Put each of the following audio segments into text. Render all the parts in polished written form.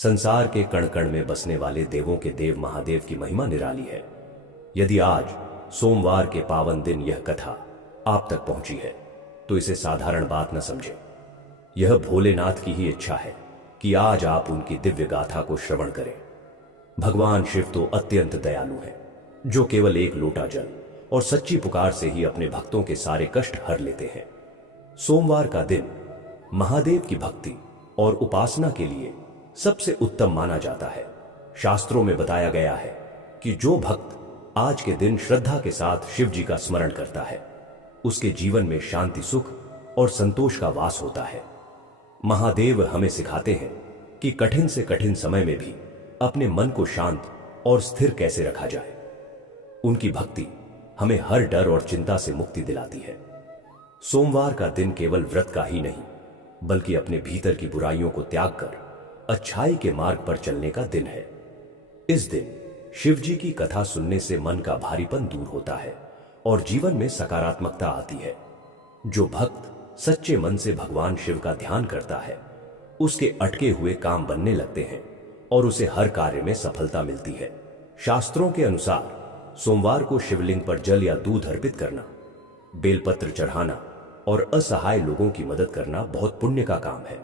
संसार के कण कण में बसने वाले देवों के देव महादेव की महिमा निराली है। यदि आज सोमवार के पावन दिन यह कथा आप तक पहुंची है तो इसे साधारण बात न समझे। यह भोलेनाथ की ही इच्छा है कि आज आप उनकी दिव्य गाथा को श्रवण करें। भगवान शिव तो अत्यंत दयालु हैं, जो केवल एक लोटा जल और सच्ची पुकार से ही अपने भक्तों के सारे कष्ट हर लेते हैं। सोमवार का दिन महादेव की भक्ति और उपासना के लिए सबसे उत्तम माना जाता है। शास्त्रों में बताया गया है कि जो भक्त आज के दिन श्रद्धा के साथ शिव जी का स्मरण करता है, उसके जीवन में शांति, सुख और संतोष का वास होता है। महादेव हमें सिखाते हैं कि कठिन से कठिन समय में भी अपने मन को शांत और स्थिर कैसे रखा जाए। उनकी भक्ति हमें हर डर और चिंता से मुक्ति दिलाती है। सोमवार का दिन केवल व्रत का ही नहीं, बल्कि अपने भीतर की बुराइयों को त्याग कर अच्छाई के मार्ग पर चलने का दिन है। इस दिन शिव जी की कथा सुनने से मन का भारीपन दूर होता है और जीवन में सकारात्मकता आती है। जो भक्त सच्चे मन से भगवान शिव का ध्यान करता है, उसके अटके हुए काम बनने लगते हैं और उसे हर कार्य में सफलता मिलती है। शास्त्रों के अनुसार सोमवार को शिवलिंग पर जल या दूध अर्पित करना, बेलपत्र चढ़ाना और असहाय लोगों की मदद करना बहुत पुण्य का काम है।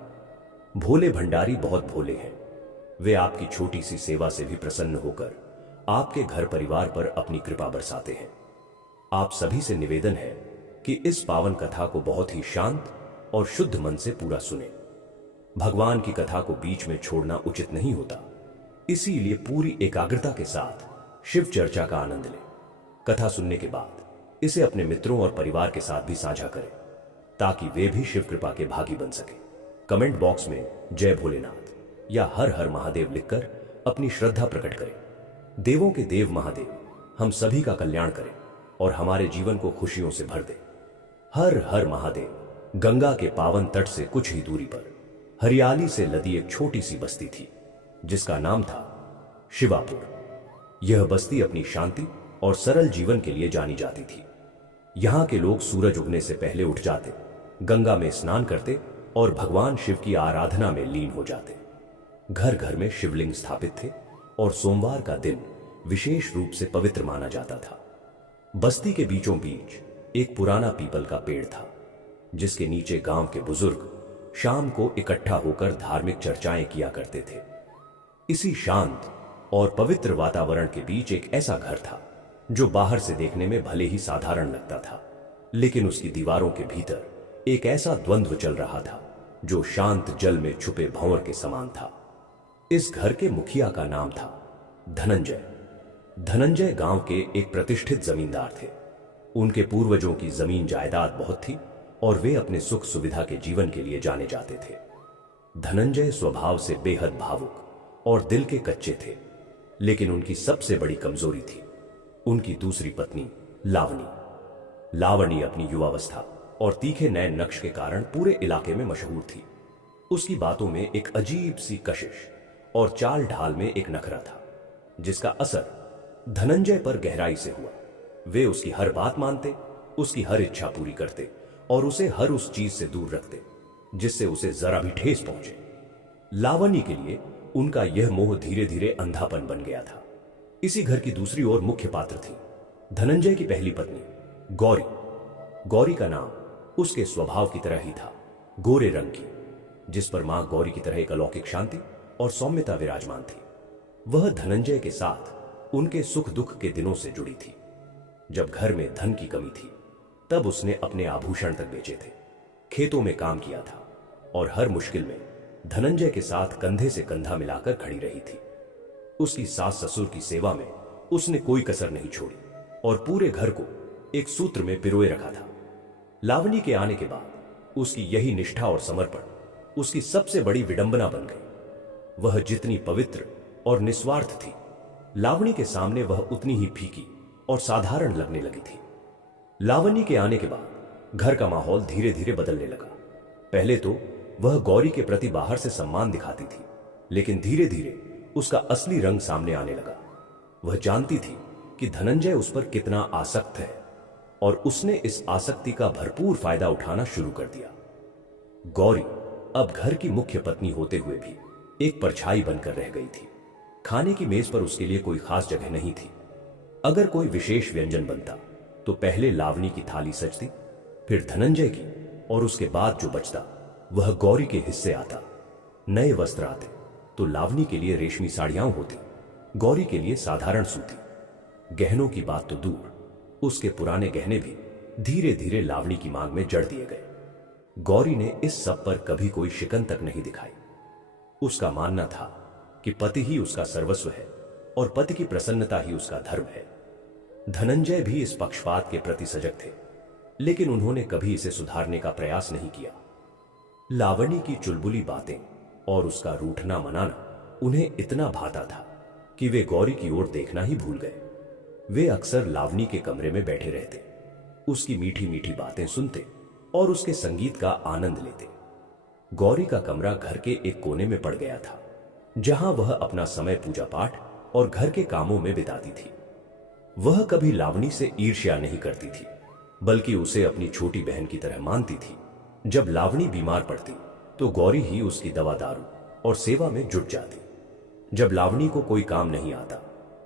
भोले भंडारी बहुत भोले हैं। वे आपकी छोटी सी सेवा से भी प्रसन्न होकर आपके घर परिवार पर अपनी कृपा बरसाते हैं। आप सभी से निवेदन है कि इस पावन कथा को बहुत ही शांत और शुद्ध मन से पूरा सुने। भगवान की कथा को बीच में छोड़ना उचित नहीं होता, इसीलिए पूरी एकाग्रता के साथ शिव चर्चा का आनंद लें। कथा सुनने के बाद इसे अपने मित्रों और परिवार के साथ भी साझा करें, ताकि वे भी शिव कृपा के भागी बन सके। कमेंट बॉक्स में जय भोलेनाथ या हर हर महादेव लिखकर अपनी श्रद्धा प्रकट करें। देवों के देव महादेव हम सभी का कल्याण करें और हमारे जीवन को खुशियों से भर दे। हर हर महादेव। गंगा के पावन तट से कुछ ही दूरी पर हरियाली से लदी एक छोटी सी बस्ती थी, जिसका नाम था शिवापुर। यह बस्ती अपनी शांति और सरल जीवन के लिए जानी जाती थी। यहां के लोग सूरज उगने से पहले उठ जाते, गंगा में स्नान करते और भगवान शिव की आराधना में लीन हो जाते। घर घर में शिवलिंग स्थापित थे और सोमवार का दिन विशेष रूप से पवित्र माना जाता था। बस्ती के बीचों बीच एक पुराना पीपल का पेड़ था, जिसके नीचे गांव के बुजुर्ग शाम को इकट्ठा होकर धार्मिक चर्चाएं किया करते थे। इसी शांत और पवित्र वातावरण के बीच एक ऐसा घर था जो बाहर से देखने में भले ही साधारण लगता था, लेकिन उसकी दीवारों के भीतर एक ऐसा द्वंद्व चल रहा था जो शांत जल में छुपे भंवर के समान था। इस घर के मुखिया का नाम था धनंजय। धनंजय गांव के एक प्रतिष्ठित जमींदार थे। उनके पूर्वजों की जमीन जायदाद बहुत थी और वे अपने सुख सुविधा के जीवन के लिए जाने जाते थे। धनंजय स्वभाव से बेहद भावुक और दिल के कच्चे थे, लेकिन उनकी सबसे बड़ी कमजोरी थी उनकी दूसरी पत्नी लावणी। लावणी अपनी युवावस्था और तीखे नए नक्श के कारण पूरे इलाके में मशहूर थी। उसकी बातों में एक अजीब सी कशिश और चाल ढाल में एक नखरा था, जिसका असर धनंजय पर गहराई से हुआ। वे उसकी हर बात मानते, उसकी हर इच्छा पूरी करते और उसे हर उस चीज से दूर रखते जिससे उसे जरा भी ठेस पहुंचे। लावणी के लिए उनका यह मोह धीरे धीरे अंधापन बन गया था। इसी घर की दूसरी ओर मुख्य पात्र थी धनंजय की पहली पत्नी गौरी। गौरी का नाम उसके स्वभाव की तरह ही था, गोरे रंग की, जिस पर मां गौरी की तरह एक अलौकिक शांति और सौम्यता विराजमान थी। वह धनंजय के साथ उनके सुख दुख के दिनों से जुड़ी थी। जब घर में धन की कमी थी, तब उसने अपने आभूषण तक बेचे थे, खेतों में काम किया था और हर मुश्किल में धनंजय के साथ कंधे से कंधा मिलाकर खड़ी रही थी। उसकी सास ससुर की सेवा में उसने कोई कसर नहीं छोड़ी और पूरे घर को एक सूत्र में पिरोए रखा था। लावणी के आने के बाद उसकी यही निष्ठा और समर्पण उसकी सबसे बड़ी विडंबना बन गई। वह जितनी पवित्र और निस्वार्थ थी, लावणी के सामने वह उतनी ही फीकी और साधारण लगने लगी थी। लावणी के आने के बाद घर का माहौल धीरे धीरे बदलने लगा। पहले तो वह गौरी के प्रति बाहर से सम्मान दिखाती थी, लेकिन धीरे धीरे उसका असली रंग सामने आने लगा। वह जानती थी कि धनंजय उस पर कितना आसक्त है और उसने इस आसक्ति का भरपूर फायदा उठाना शुरू कर दिया। गौरी अब घर की मुख्य पत्नी होते हुए भी एक परछाई बनकर रह गई थी। खाने की मेज पर उसके लिए कोई खास जगह नहीं थी। अगर कोई विशेष व्यंजन बनता तो पहले लावणी की थाली सजती, फिर धनंजय की, और उसके बाद जो बचता वह गौरी के हिस्से आता। नए वस्त्र आते तो लावणी के लिए रेशमी साड़ियां होती, गौरी के लिए साधारण सूती। गहनों की बात तो दूर, उसके पुराने गहने भी धीरे धीरे लावणी की मांग में जड़ दिए गए। गौरी ने इस सब पर कभी कोई शिकन तक नहीं दिखाई। उसका मानना था कि पति ही उसका सर्वस्व है और पति की प्रसन्नता ही उसका धर्म है। धनंजय भी इस पक्षपात के प्रति सजग थे, लेकिन उन्होंने कभी इसे सुधारने का प्रयास नहीं किया। लावणी की चुलबुली बातें और उसका रूठना मनाना उन्हें इतना भाता था कि वे गौरी की ओर देखना ही भूल गए। वे अक्सर लावणी के कमरे में बैठे रहते, उसकी मीठी मीठी बातें सुनते और उसके संगीत का आनंद लेते। गौरी का कमरा घर के एक कोने में पड़ गया था, जहां वह अपना समय पूजा पाठ और घर के कामों में बिताती थी। वह कभी लावणी से ईर्ष्या नहीं करती थी, बल्कि उसे अपनी छोटी बहन की तरह मानती थी। जब लावणी बीमार पड़ती तो गौरी ही उसकी दवा दारू और सेवा में जुट जाती। जब लावणी को कोई काम नहीं आता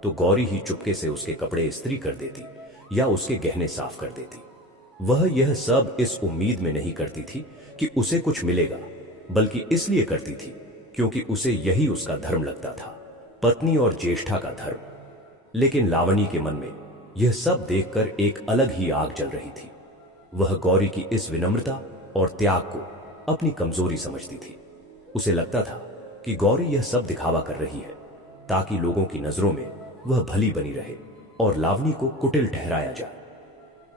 तो गौरी ही चुपके से उसके कपड़े इस्त्री कर देती या उसके गहने साफ कर देती। वह यह सब इस उम्मीद में नहीं करती थी कि उसे कुछ मिलेगा, बल्कि इसलिए करती थी क्योंकि उसे यही उसका धर्म लगता था, पत्नी और ज्येष्ठा का धर्म। लेकिन लावणी के मन में यह सब देखकर एक अलग ही आग जल रही थी। वह गौरी की इस विनम्रता और त्याग को अपनी कमजोरी समझती थी। उसे लगता था कि गौरी यह सब दिखावा कर रही है ताकि लोगों की नजरों में वह भली बनी रहे और लावणी को कुटिल ठहराया जाए।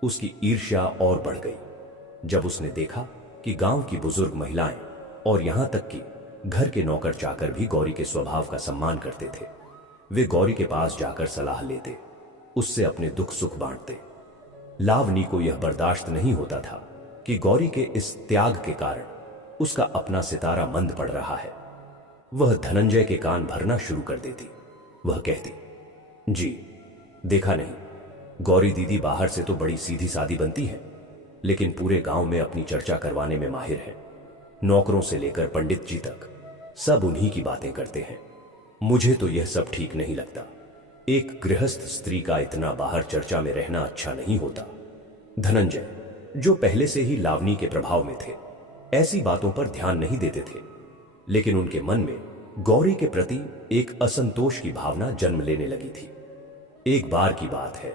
उसकी ईर्ष्या और बढ़ गई जब उसने देखा कि गांव की बुजुर्ग महिलाएं और यहां तक कि घर के नौकर चाकर भी गौरी के स्वभाव का सम्मान करते थे। वे गौरी के पास जाकर सलाह लेते, उससे अपने दुख सुख बांटते। लावणी को यह बर्दाश्त नहीं होता था कि गौरी के इस त्याग के कारण उसका अपना सितारा मंद पड़ रहा है। वह धनंजय के कान भरना शुरू कर देती। वह कहती, जी देखा नहीं, गौरी दीदी बाहर से तो बड़ी सीधी सादी बनती है, लेकिन पूरे गांव में अपनी चर्चा करवाने में माहिर है। नौकरों से लेकर पंडित जी तक सब उन्हीं की बातें करते हैं। मुझे तो यह सब ठीक नहीं लगता। एक गृहस्थ स्त्री का इतना बाहर चर्चा में रहना अच्छा नहीं होता। धनंजय, जो पहले से ही लावणी के प्रभाव में थे, ऐसी बातों पर ध्यान नहीं देते थे, लेकिन उनके मन में गौरी के प्रति एक असंतोष की भावना जन्म लेने लगी थी। एक बार की बात है,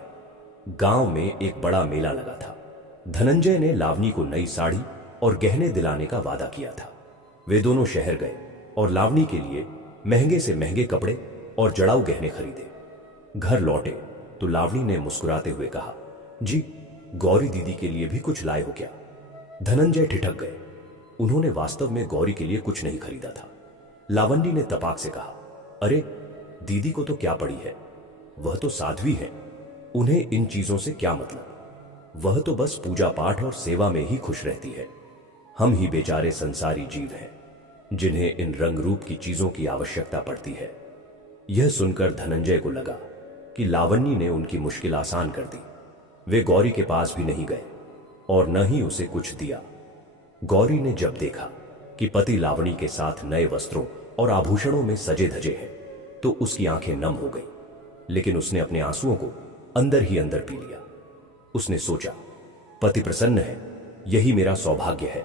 गांव में एक बड़ा मेला लगा था। धनंजय ने लावणी को नई साड़ी और गहने दिलाने का वादा किया था। वे दोनों शहर गए और लावणी के लिए महंगे से महंगे कपड़े और जड़ाऊ गहने खरीदे। घर लौटे तो लावणी ने मुस्कुराते हुए कहा, जी गौरी दीदी के लिए भी कुछ लाए हो क्या? धनंजय ठिठक गए। उन्होंने वास्तव में गौरी के लिए कुछ नहीं खरीदा था। लावणी ने तपाक से कहा, अरे दीदी को तो क्या पड़ी है, वह तो साध्वी है, उन्हें इन चीजों से क्या मतलब? वह तो बस पूजा पाठ और सेवा में ही खुश रहती है। हम ही बेचारे संसारी जीव हैं जिन्हें इन रंग रूप की चीजों की आवश्यकता पड़ती है। यह सुनकर धनंजय को लगा कि लावणी ने उनकी मुश्किल आसान कर दी। वे गौरी के पास भी नहीं गए और न ही उसे कुछ दिया। गौरी ने जब देखा कि पति लावणी के साथ नए वस्त्रों और आभूषणों में सजे धजे हैं तो उसकी आंखें नम हो गई, लेकिन उसने अपने आंसुओं को अंदर ही अंदर पी लिया। उसने सोचा, पति प्रसन्न है, यही मेरा सौभाग्य है।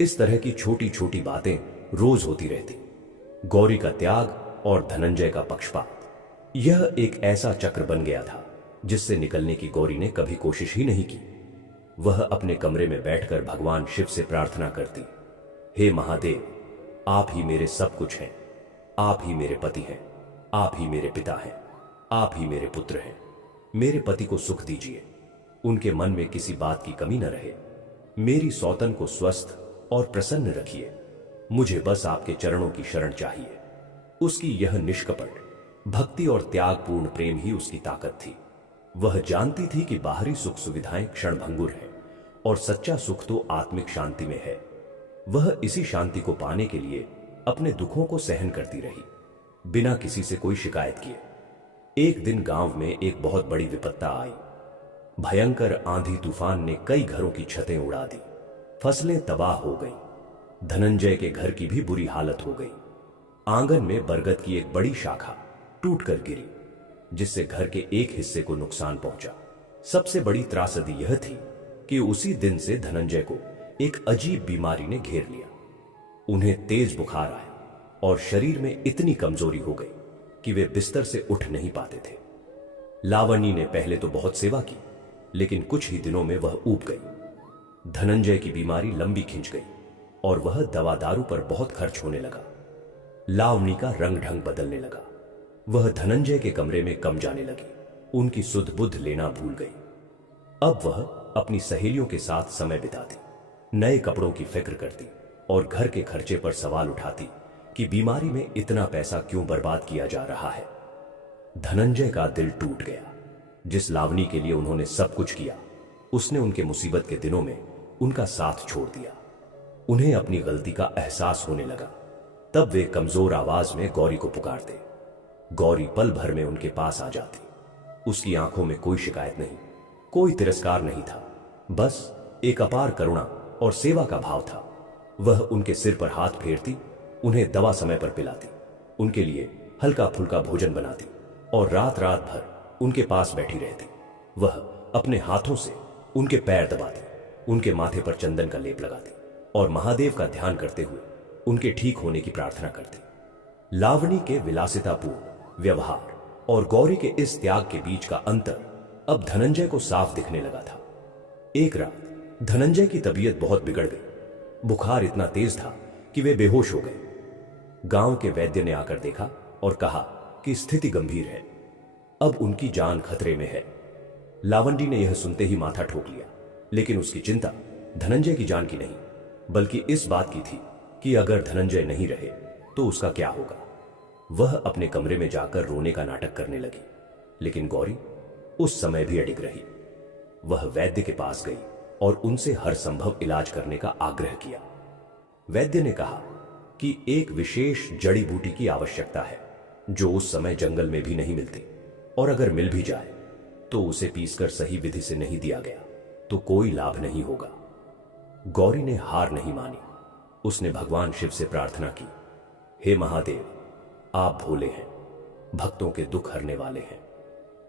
इस तरह की छोटी छोटी बातें रोज होती रहती। गौरी का त्याग और धनंजय का पक्षपात, यह एक ऐसा चक्र बन गया था जिससे निकलने की गौरी ने कभी कोशिश ही नहीं की। वह अपने कमरे में बैठकर भगवान शिव से प्रार्थना करती, हे महादेव, आप ही मेरे सब कुछ हैं, आप ही मेरे पति हैं, आप ही मेरे पिता हैं, आप ही मेरे पुत्र हैं। मेरे पति को सुख दीजिए, उनके मन में किसी बात की कमी न रहे। मेरी सौतन को स्वस्थ और प्रसन्न रखिए। मुझे बस आपके चरणों की शरण चाहिए। उसकी यह निष्कपट भक्ति और त्यागपूर्ण प्रेम ही उसकी ताकत थी। वह जानती थी कि बाहरी सुख सुविधाएं क्षणभंगुर हैं और सच्चा सुख तो आत्मिक शांति में है। वह इसी शांति को पाने के लिए अपने दुखों को सहन करती रही, बिना किसी से कोई शिकायत किए। एक दिन गांव में एक बहुत बड़ी विपत्ता आई। भयंकर आंधी तूफान ने कई घरों की छतें उड़ा दी, फसलें तबाह हो गई। धनंजय के घर की भी बुरी हालत हो गई। आंगन में बरगद की एक बड़ी शाखा टूटकर गिरी, जिससे घर के एक हिस्से को नुकसान पहुंचा। सबसे बड़ी त्रासदी यह थी कि उसी दिन से धनंजय को एक अजीब बीमारी ने घेर लिया। उन्हें तेज बुखार आया और शरीर में इतनी कमजोरी हो गई कि वे बिस्तर से उठ नहीं पाते थे। लावणी ने पहले तो बहुत सेवा की, लेकिन कुछ ही दिनों में वह ऊब गई। धनंजय की बीमारी लंबी खिंच गई और वह दवा दारू पर बहुत खर्च होने लगा। लावणी का रंग ढंग बदलने लगा। वह धनंजय के कमरे में कम जाने लगी, उनकी सुध बुध लेना भूल गई। अब वह अपनी सहेलियों के साथ समय बिताती, नए कपड़ों की फिक्र करती और घर के खर्चे पर सवाल उठाती कि बीमारी में इतना पैसा क्यों बर्बाद किया जा रहा है। धनंजय का दिल टूट गया। जिस लावणी के लिए उन्होंने सब कुछ किया, उसने उनके मुसीबत के दिनों में उनका साथ छोड़ दिया। उन्हें अपनी गलती का एहसास होने लगा। तब वे कमजोर आवाज में गौरी को पुकारते। गौरी पल भर में उनके पास आ जाती। उसकी आंखों में कोई शिकायत नहीं, कोई तिरस्कार नहीं था, बस एक अपार करुणा और सेवा का भाव था। वह उनके सिर पर हाथ फेरती, उन्हें दवा समय पर पिलाती, उनके लिए हल्का फुल्का भोजन बनाती और रात रात भर उनके पास बैठी रहती। वह अपने हाथों से उनके पैर दबाती, उनके माथे पर चंदन का लेप लगाती और महादेव का ध्यान करते हुए उनके ठीक होने की प्रार्थना करती। लावणी के विलासितापूर्ण व्यवहार और गौरी के इस त्याग के बीच का अंतर अब धनंजय को साफ दिखने लगा था। एक रात धनंजय की तबीयत बहुत बिगड़ गई। बुखार इतना तेज था कि वे बेहोश हो गए। गांव के वैद्य ने आकर देखा और कहा कि स्थिति गंभीर है, अब उनकी जान खतरे में है। लावंडी ने यह सुनते ही माथा ठोक लिया, लेकिन उसकी चिंता धनंजय की जान की नहीं, बल्कि इस बात की थी कि अगर धनंजय नहीं रहे तो उसका क्या होगा। वह अपने कमरे में जाकर रोने का नाटक करने लगी, लेकिन गौरी उस समय भी अडिग रही। वह वैद्य के पास गई और उनसे हर संभव इलाज करने का आग्रह किया। वैद्य ने कहा कि एक विशेष जड़ी बूटी की आवश्यकता है जो उस समय जंगल में भी नहीं मिलती, और अगर मिल भी जाए तो उसे पीसकर सही विधि से नहीं दिया गया तो कोई लाभ नहीं होगा। गौरी ने हार नहीं मानी। उसने भगवान शिव से प्रार्थना की, हे महादेव, आप भोले हैं, भक्तों के दुख हरने वाले हैं,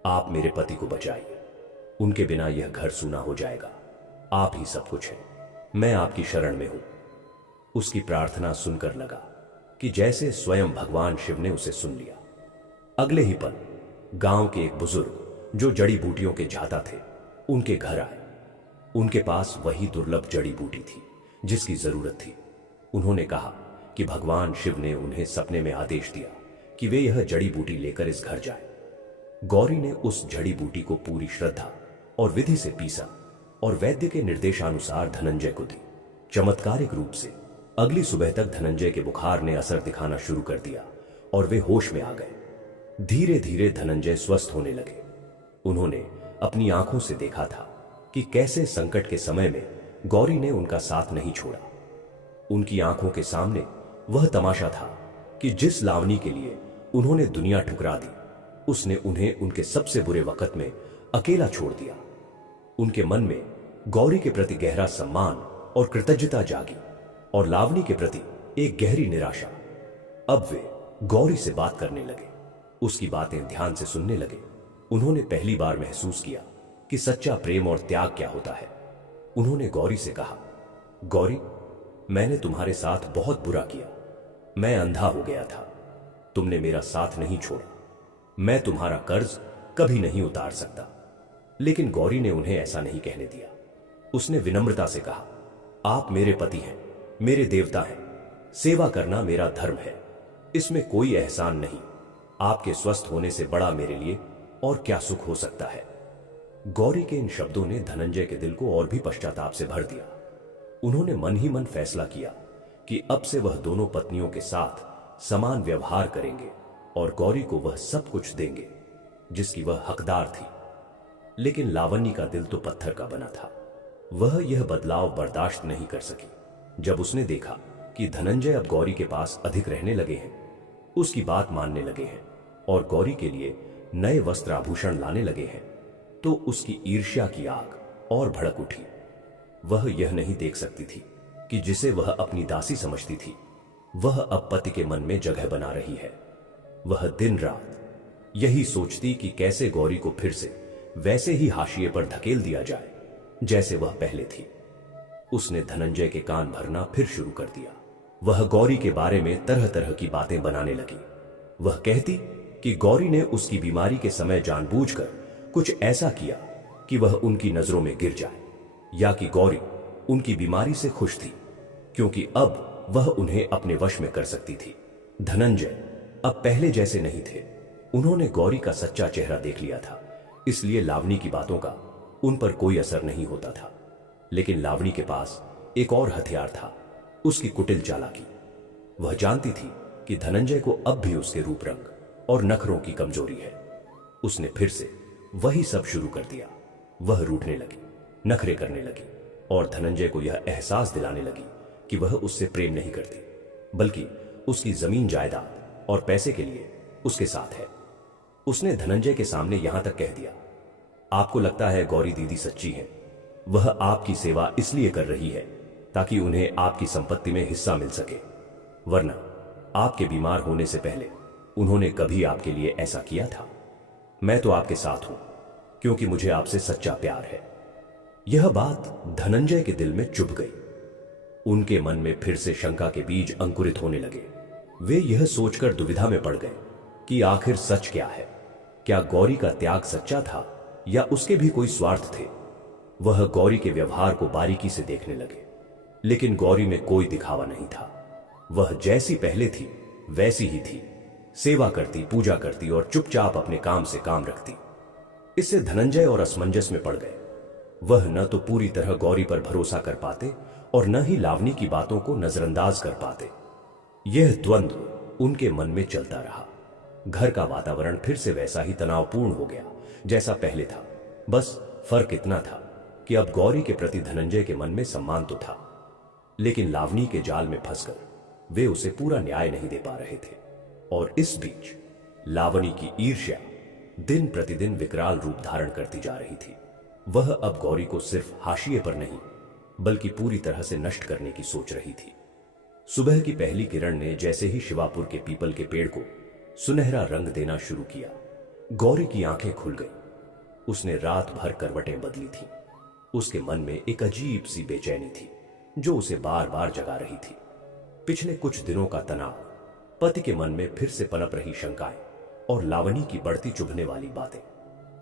आप मेरे पति को बचाइए। उनके बिना यह घर सूना हो जाएगा। आप ही सब कुछ हैं, मैं आपकी शरण में हूं। उसकी प्रार्थना सुनकर लगा कि जैसे स्वयं भगवान शिव ने उसे सुन लिया। अगले ही पल गांव के एक बुजुर्ग जो जड़ी बूटियों के झाता थे, उनके घर आए। उनके पास वही दुर्लभ जड़ी बूटी थी जिसकी जरूरत थी। उन्होंने कहा कि भगवान शिव ने उन्हें सपने में आदेश दिया कि वे यह जड़ी बूटी लेकर इस घर जाए। गौरी ने उस जड़ी बूटी को पूरी श्रद्धा और विधि से पीसा और वैद्य के निर्देशानुसार धनंजय को दी। चमत्कारिक रूप से अगली सुबह तक धनंजय के बुखार ने असर दिखाना शुरू कर दिया और वे होश में आ गए। धीरे धीरे धनंजय स्वस्थ होने लगे। उन्होंने अपनी आंखों से देखा था कि कैसे संकट के समय में गौरी ने उनका साथ नहीं छोड़ा। उनकी आंखों के सामने वह तमाशा था कि जिस लावणी के लिए उन्होंने दुनिया ठुकरा दी, उसने उन्हें उनके सबसे बुरे वक्त में अकेला छोड़ दिया। उनके मन में गौरी के प्रति गहरा सम्मान और कृतज्ञता जागी और लावणी के प्रति एक गहरी निराशा। अब वे गौरी से बात करने लगे, उसकी बातें ध्यान से सुनने लगे। उन्होंने पहली बार महसूस किया कि सच्चा प्रेम और त्याग क्या होता है। उन्होंने गौरी से कहा, गौरी, मैंने तुम्हारे साथ बहुत बुरा किया। मैं अंधा हो गया था, तुमने मेरा साथ नहीं छोड़ा। मैं तुम्हारा कर्ज कभी नहीं उतार सकता। लेकिन गौरी ने उन्हें ऐसा नहीं कहने दिया। उसने विनम्रता से कहा, आप मेरे पति हैं, मेरे देवता हैं, सेवा करना मेरा धर्म है, इसमें कोई एहसान नहीं। आपके स्वस्थ होने से बड़ा मेरे लिए और क्या सुख हो सकता है। गौरी के इन शब्दों ने धनंजय के दिल को और भी पश्चाताप से भर दिया। उन्होंने मन ही मन फैसला किया कि अब से वह दोनों पत्नियों के साथ समान व्यवहार करेंगे और गौरी को वह सब कुछ देंगे जिसकी वह हकदार थी। लेकिन लावणी का दिल तो पत्थर का बना था। वह यह बदलाव बर्दाश्त नहीं कर सकी। जब उसने देखा कि धनंजय अब गौरी के पास अधिक रहने लगे हैं, उसकी बात मानने लगे हैं और गौरी के लिए नए वस्त्र आभूषण लाने लगे हैं, तो उसकी ईर्ष्या की आग और भड़क उठी। वह यह नहीं देख सकती थी कि जिसे वह अपनी दासी समझती थी, वह अब पति के मन में जगह बना रही है। वह दिन रात यही सोचती कि कैसे गौरी को फिर से वैसे ही हाशिए पर धकेल दिया जाए जैसे वह पहले थी। उसने धनंजय के कान भरना फिर शुरू कर दिया। वह गौरी के बारे में तरह तरह की बातें बनाने लगी। वह कहती कि गौरी ने उसकी बीमारी के समय जानबूझकर कुछ ऐसा किया कि वह उनकी नजरों में गिर जाए, या कि गौरी उनकी बीमारी से खुश थी क्योंकि अब वह उन्हें अपने वश में कर सकती थी। धनंजय अब पहले जैसे नहीं थे। उन्होंने गौरी का सच्चा चेहरा देख लिया था, इसलिए लावनी की बातों का उन पर कोई असर नहीं होता था। लेकिन लावनी के पास एक और हथियार था, उसकी कुटिल चालाकी। वह जानती थी कि धनंजय को अब भी उसके रूप रंग और नखरों की कमजोरी है। उसने फिर से वही सब शुरू कर दिया। वह रूठने लगी, नखरे करने लगी और धनंजय को यह एहसास दिलाने लगी कि वह उससे प्रेम नहीं करती, बल्कि उसकी जमीन जायदाद और पैसे के लिए उसके साथ है। उसने धनंजय के सामने यहां तक कह दिया, आपको लगता है गौरी दीदी सच्ची है? वह आपकी सेवा इसलिए कर रही है ताकि उन्हें आपकी संपत्ति में हिस्सा मिल सके, वरना आपके बीमार होने से पहले उन्होंने कभी आपके लिए ऐसा किया था? मैं तो आपके साथ हूं क्योंकि मुझे आपसे सच्चा प्यार है। यह बात धनंजय के दिल में चुभ गई। उनके मन में फिर से शंका के बीज अंकुरित होने लगे। वे यह सोचकर दुविधा में पड़ गए कि आखिर सच क्या है। क्या गौरी का त्याग सच्चा था या उसके भी कोई स्वार्थ थे? वह गौरी के व्यवहार को बारीकी से देखने लगे, लेकिन गौरी में कोई दिखावा नहीं था। वह जैसी पहले थी वैसी ही थी, सेवा करती, पूजा करती और चुपचाप अपने काम से काम रखती। इससे धनंजय और असमंजस में पड़ गए। वह न तो पूरी तरह गौरी पर भरोसा कर पाते और न ही लावनी की बातों को नजरअंदाज कर पाते। यह द्वंद्व उनके मन में चलता रहा। घर का वातावरण फिर से वैसा ही तनावपूर्ण हो गया जैसा पहले था। बस फर्क इतना था कि अब गौरी के प्रति धनंजय के मन में सम्मान तो था, लेकिन लावनी के जाल में फंसकर वे उसे पूरा न्याय नहीं दे पा रहे थे। और इस बीच लावनी की ईर्ष्या दिन प्रतिदिन विकराल रूप धारण करती जा रही थी। वह अब गौरी को सिर्फ हाशिए पर नहीं बल्कि पूरी तरह से नष्ट करने की सोच रही थी। सुबह की पहली किरण ने जैसे ही शिवापुर के पीपल के पेड़ को सुनहरा रंग देना शुरू किया, गौरी की आंखें खुल गई। उसने रात भर करवटें बदली थीं। उसके मन में एक अजीब सी बेचैनी थी जो उसे बार बार जगा रही थी। पिछले कुछ दिनों का तनाव, पति के मन में फिर से पनप रही शंकाएं और लावनी की बढ़ती चुभने वाली बातें,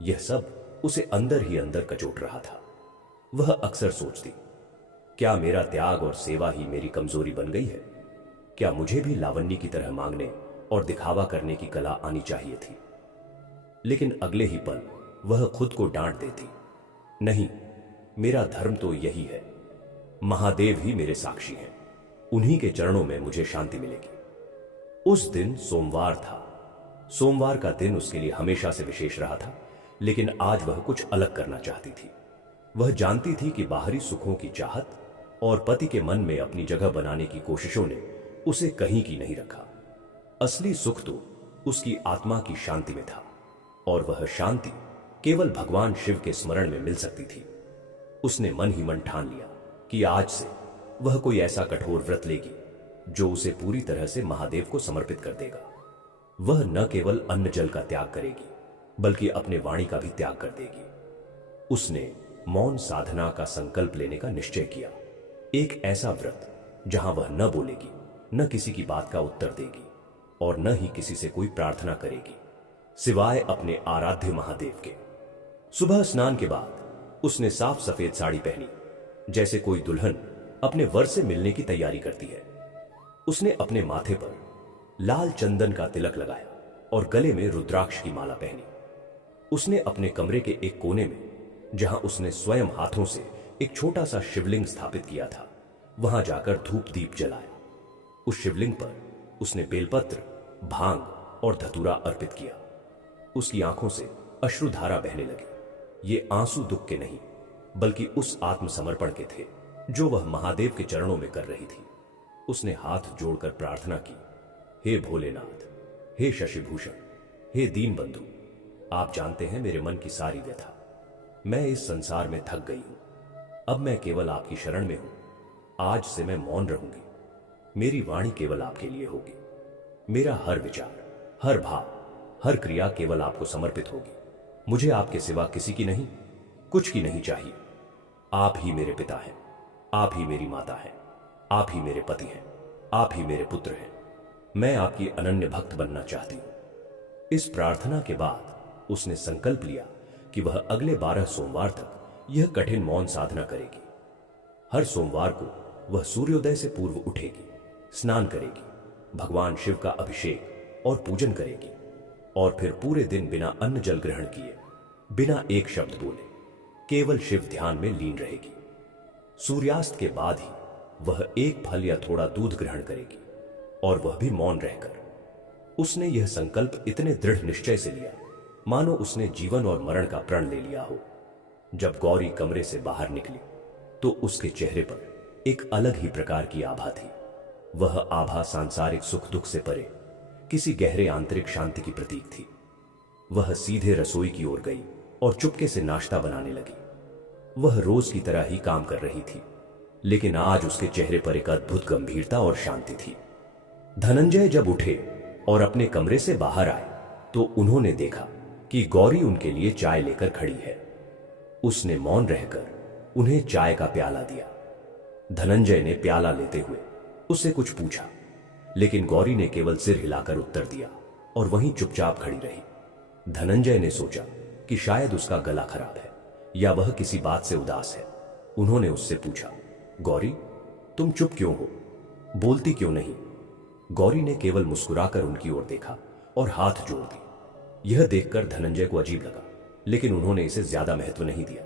यह सब उसे अंदर ही अंदर कचोट रहा था। वह अक्सर सोचती, क्या मेरा त्याग और सेवा ही मेरी कमजोरी बन गई है? क्या मुझे भी लावण्य की तरह मांगने और दिखावा करने की कला आनी चाहिए थी? लेकिन अगले ही पल वह खुद को डांट देती, नहीं, मेरा धर्म तो यही है। महादेव ही मेरे साक्षी हैं, उन्हीं के चरणों में मुझे शांति मिलेगी। उस दिन सोमवार था। सोमवार का दिन उसके लिए हमेशा से विशेष रहा था, लेकिन आज वह कुछ अलग करना चाहती थी। वह जानती थी कि बाहरी सुखों की चाहत और पति के मन में अपनी जगह बनाने की कोशिशों ने उसे कहीं की नहीं रखा। असली सुख तो उसकी आत्मा की शांति में था, और वह शांति केवल भगवान शिव के स्मरण में मिल सकती थी। उसने मन ही मन ठान लिया कि आज से वह कोई ऐसा कठोर व्रत लेगी जो उसे पूरी तरह से महादेव को समर्पित कर देगा। वह न केवल अन्न जल का त्याग करेगी बल्कि अपने वाणी का भी त्याग कर देगी। उसने मौन साधना का संकल्प लेने का निश्चय किया, एक ऐसा व्रत जहां वह न बोलेगी, न किसी की बात का उत्तर देगी और न ही किसी से कोई प्रार्थना करेगी सिवाय अपने आराध्य महादेव के। सुबह स्नान के बाद उसने साफ सफेद साड़ी पहनी, जैसे कोई दुल्हन अपने वर से मिलने की तैयारी करती है। उसने अपने माथे पर लाल चंदन का तिलक लगाया और गले में रुद्राक्ष की माला पहनी। उसने अपने कमरे के एक कोने में, जहां उसने स्वयं हाथों से एक छोटा सा शिवलिंग स्थापित किया था, वहां जाकर धूप दीप जलाया। उस शिवलिंग पर उसने बेलपत्र, भांग और धतूरा अर्पित किया। उसकी आंखों से अश्रुधारा बहने लगी। ये आंसू दुख के नहीं बल्कि उस आत्मसमर्पण के थे जो वह महादेव के चरणों में कर रही थी। उसने हाथ जोड़कर प्रार्थना की, हे भोलेनाथ, हे शशिभूषण, हे दीन बंधु, आप जानते हैं मेरे मन की सारी व्यथा। मैं इस संसार में थक गई हूं। अब मैं केवल आपकी शरण में हूं। आज से मैं मौन रहूंगी। मेरी वाणी केवल आपके लिए होगी। मेरा हर विचार, हर भाव, हर क्रिया केवल आपको समर्पित होगी। मुझे आपके सिवा किसी की नहीं, कुछ की नहीं चाहिए। आप ही मेरे पिता हैं, आप ही मेरी माता हैं, आप ही मेरे पति हैं, आप ही मेरे पुत्र हैं। मैं आपकी अनन्य भक्त बनना चाहती हूं। इस प्रार्थना के बाद उसने संकल्प लिया कि वह अगले 12 सोमवार तक यह कठिन मौन साधना करेगी। हर सोमवार को वह सूर्योदय से पूर्व उठेगी, स्नान करेगी, भगवान शिव का अभिषेक और पूजन करेगी और फिर पूरे दिन बिना अन्न जल ग्रहण किए, बिना एक शब्द बोले, केवल शिव ध्यान में लीन रहेगी। सूर्यास्त के बाद ही वह एक फल या थोड़ा दूध ग्रहण करेगी और वह भी मौन रहकर। उसने यह संकल्प इतने दृढ़ निश्चय से लिया मानो उसने जीवन और मरण का प्रण ले लिया हो। जब गौरी कमरे से बाहर निकली तो उसके चेहरे पर एक अलग ही प्रकार की आभा थी। वह आभा सांसारिक सुख दुख से परे किसी गहरे आंतरिक शांति की प्रतीक थी। वह सीधे रसोई की ओर गई और चुपके से नाश्ता बनाने लगी। वह रोज की तरह ही काम कर रही थी, लेकिन आज उसके चेहरे पर एक अद्भुत गंभीरता और शांति थी। धनंजय जब उठे और अपने कमरे से बाहर आए तो उन्होंने देखा कि गौरी उनके लिए चाय लेकर खड़ी है। उसने मौन रहकर उन्हें चाय का प्याला दिया। धनंजय ने प्याला लेते हुए उससे कुछ पूछा, लेकिन गौरी ने केवल सिर हिलाकर उत्तर दिया और वहीं चुपचाप खड़ी रही। धनंजय ने सोचा कि शायद उसका गला खराब है या वह किसी बात से उदास है। उन्होंने उससे पूछा, गौरी, तुम चुप क्यों हो, बोलती क्यों नहीं? गौरी ने केवल मुस्कुराकर उनकी ओर देखा और हाथ जोड़ दी। यह देखकर धनंजय को अजीब लगा, लेकिन उन्होंने इसे ज्यादा महत्व नहीं दिया।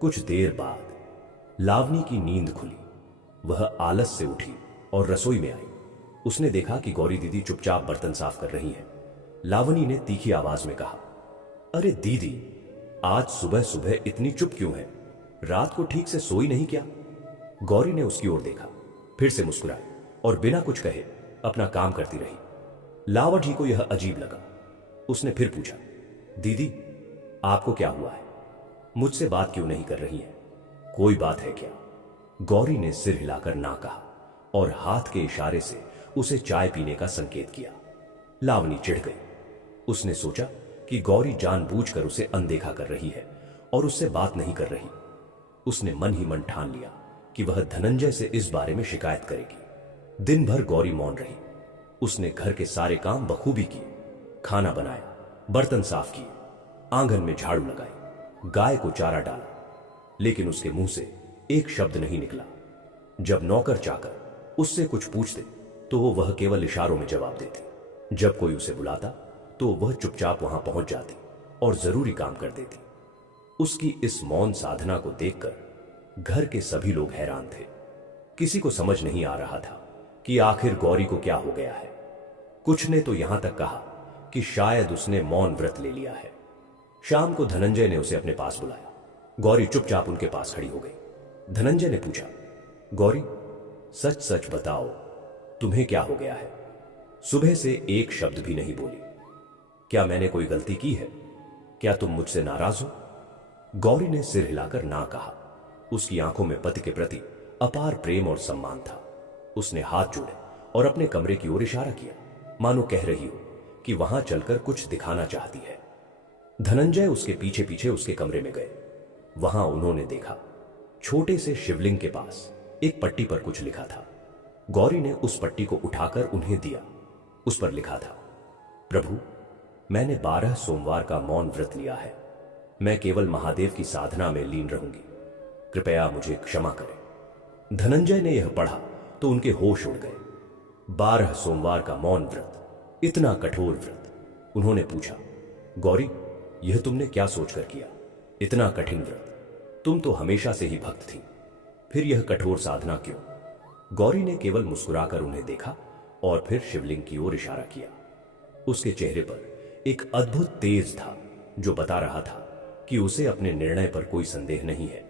कुछ देर बाद लावनी की नींद खुली। वह आलस से उठी और रसोई में आई। उसने देखा कि गौरी दीदी चुपचाप बर्तन साफ कर रही हैं। लावनी ने तीखी आवाज में कहा, अरे दीदी, आज सुबह सुबह इतनी चुप क्यों है? रात को ठीक से सोई नहीं क्या? गौरी ने उसकी ओर देखा, फिर से मुस्कुराई और बिना कुछ कहे अपना काम करती रही। लावणी को यह अजीब लगा। उसने फिर पूछा, दीदी, आपको क्या हुआ है? मुझसे बात क्यों नहीं कर रही है? कोई बात है क्या? गौरी ने सिर हिलाकर ना कहा और हाथ के इशारे से उसे चाय पीने का संकेत किया। लावनी चिढ़ गई। उसने सोचा कि गौरी जानबूझकर उसे अनदेखा कर रही है और उससे बात नहीं कर रही। उसने मन ही मन ठान लिया कि वह धनंजय से इस बारे में शिकायत करेगी। दिन भर गौरी मौन रही। उसने घर के सारे काम बखूबी किए, खाना बनाया, बर्तन साफ किए, आंगन में झाड़ू लगाई, गाय को चारा डाला, लेकिन उसके मुंह से एक शब्द नहीं निकला। जब नौकर चाकर उससे कुछ पूछते तो वह केवल इशारों में जवाब देती। जब कोई उसे बुलाता तो वह चुपचाप वहां पहुंच जाती और जरूरी काम कर देती। उसकी इस मौन साधना को देखकर घर के सभी लोग हैरान थे। किसी को समझ नहीं आ रहा था कि आखिर गौरी को क्या हो गया है। कुछ ने तो यहां तक कहा कि शायद उसने मौन व्रत ले लिया है। शाम को धनंजय ने उसे अपने पास बुलाया। गौरी चुपचाप उनके पास खड़ी हो गई। धनंजय ने पूछा, गौरी, सच सच बताओ, तुम्हें क्या हो गया है? सुबह से एक शब्द भी नहीं बोली। क्या मैंने कोई गलती की है? क्या तुम मुझसे नाराज हो? गौरी ने सिर हिलाकर ना कहा। उसकी आंखों में पति के प्रति अपार प्रेम और सम्मान था। उसने हाथ जोड़े और अपने कमरे की ओर इशारा किया, मानो कह रही हो कि वहां चलकर कुछ दिखाना चाहती है। धनंजय उसके पीछे पीछे उसके कमरे में गए। वहां उन्होंने देखा, छोटे से शिवलिंग के पास एक पट्टी पर कुछ लिखा था। गौरी ने उस पट्टी को उठाकर उन्हें दिया। उस पर लिखा था, प्रभु, मैंने 12 सोमवार का मौन व्रत लिया है। मैं केवल महादेव की साधना में लीन रहूंगी। कृपया मुझे क्षमा करें। धनंजय ने यह पढ़ा तो उनके होश उड़ गए। 12 सोमवार का मौन व्रत, इतना कठोर व्रत। उन्होंने पूछा, गौरी, यह तुमने क्या सोचकर किया? इतना कठिन व्रत, तुम तो हमेशा से ही भक्त थी, फिर यह कठोर साधना क्यों? गौरी ने केवल मुस्कुराकर उन्हें देखा और फिर शिवलिंग की ओर इशारा किया। उसके चेहरे पर एक अद्भुत तेज था जो बता रहा था कि उसे अपने निर्णय पर कोई संदेह नहीं है।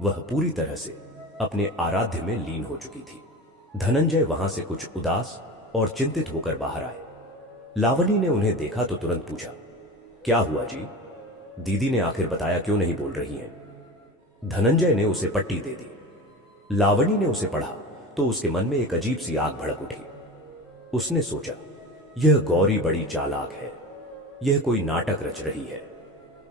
वह पूरी तरह से अपने आराध्य में लीन हो चुकी थी। धनंजय वहां से कुछ उदास और चिंतित होकर बाहर आए। लावणी ने उन्हें देखा तो तुरंत पूछा, क्या हुआ जी? दीदी ने आखिर बताया क्यों नहीं बोल रही हैं? धनंजय ने उसे पट्टी दे दी। लावणी ने उसे पढ़ा तो उसके मन में एक अजीब सी आग भड़क उठी। उसने सोचा, यह गौरी बड़ी चालाक है, यह कोई नाटक रच रही है।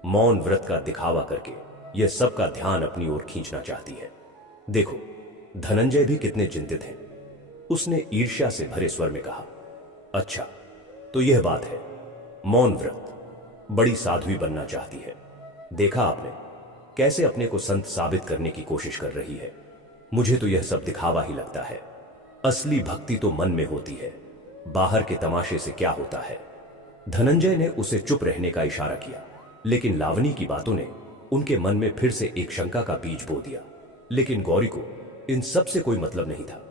मौन व्रत का दिखावा करके यह सबका ध्यान अपनी ओर खींचना चाहती है। देखो, धनंजय भी कितने चिंतित हैं। उसने ईर्ष्या से भरे स्वर में कहा, अच्छा, तो यह बात है। मौन व्रत बड़ी साध्वी बनना चाहती है। देखा आपने कैसे अपने को संत साबित करने की कोशिश कर रही है। मुझे तो यह सब दिखावा ही लगता है। असली भक्ति तो मन में होती है, बाहर के तमाशे से क्या होता है। धनंजय ने उसे चुप रहने का इशारा किया, लेकिन लावनी की बातों ने उनके मन में फिर से एक शंका का बीज बो दिया। लेकिन गौरी को इन सब से कोई मतलब नहीं था।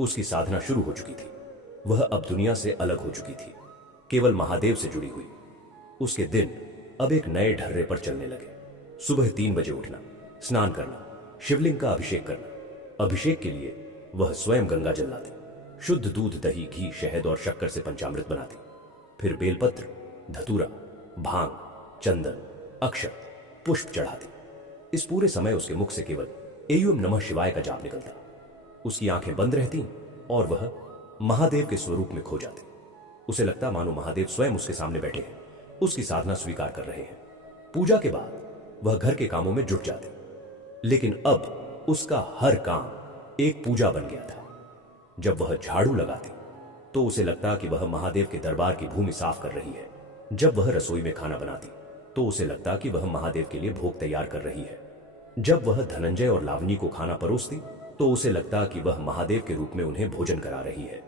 उसकी साधना शुरू हो चुकी थी। वह अब दुनिया से अलग हो चुकी थी, केवल महादेव से जुड़ी हुई। उसके दिन अब एक नए ढर्रे पर चलने लगे। सुबह 3 बजे उठना, स्नान करना, शिवलिंग का अभिषेक करना। अभिषेक के लिए वह स्वयं गंगा जल लाती, शुद्ध दूध, दही, घी, शहद और शक्कर से पंचामृत बनाती। फिर बेलपत्र, धतूरा, भांग, चंदन, अक्षत, पुष्प चढ़ाती। इस पूरे समय उसके मुख से केवल एयम नमः शिवाय का जाप निकलता। उसकी आंखें बंद रहती और वह महादेव के स्वरूप में खो जाती। उसे लगता मानो महादेव स्वयं उसके सामने बैठे हैं, उसकी साधना स्वीकार कर रहे हैं। पूजा के बाद वह घर के कामों में जुट जाती, लेकिन अब उसका हर काम एक पूजा बन गया था। जब वह झाड़ू लगाती तो उसे लगता कि वह महादेव के दरबार की भूमि साफ कर रही है। जब वह रसोई में खाना बनाती तो उसे लगता कि वह महादेव के लिए भोग तैयार कर रही है। जब वह धनंजय और लावनी को खाना परोसती तो उसे लगता कि वह महादेव के रूप में उन्हें भोजन करा रही है।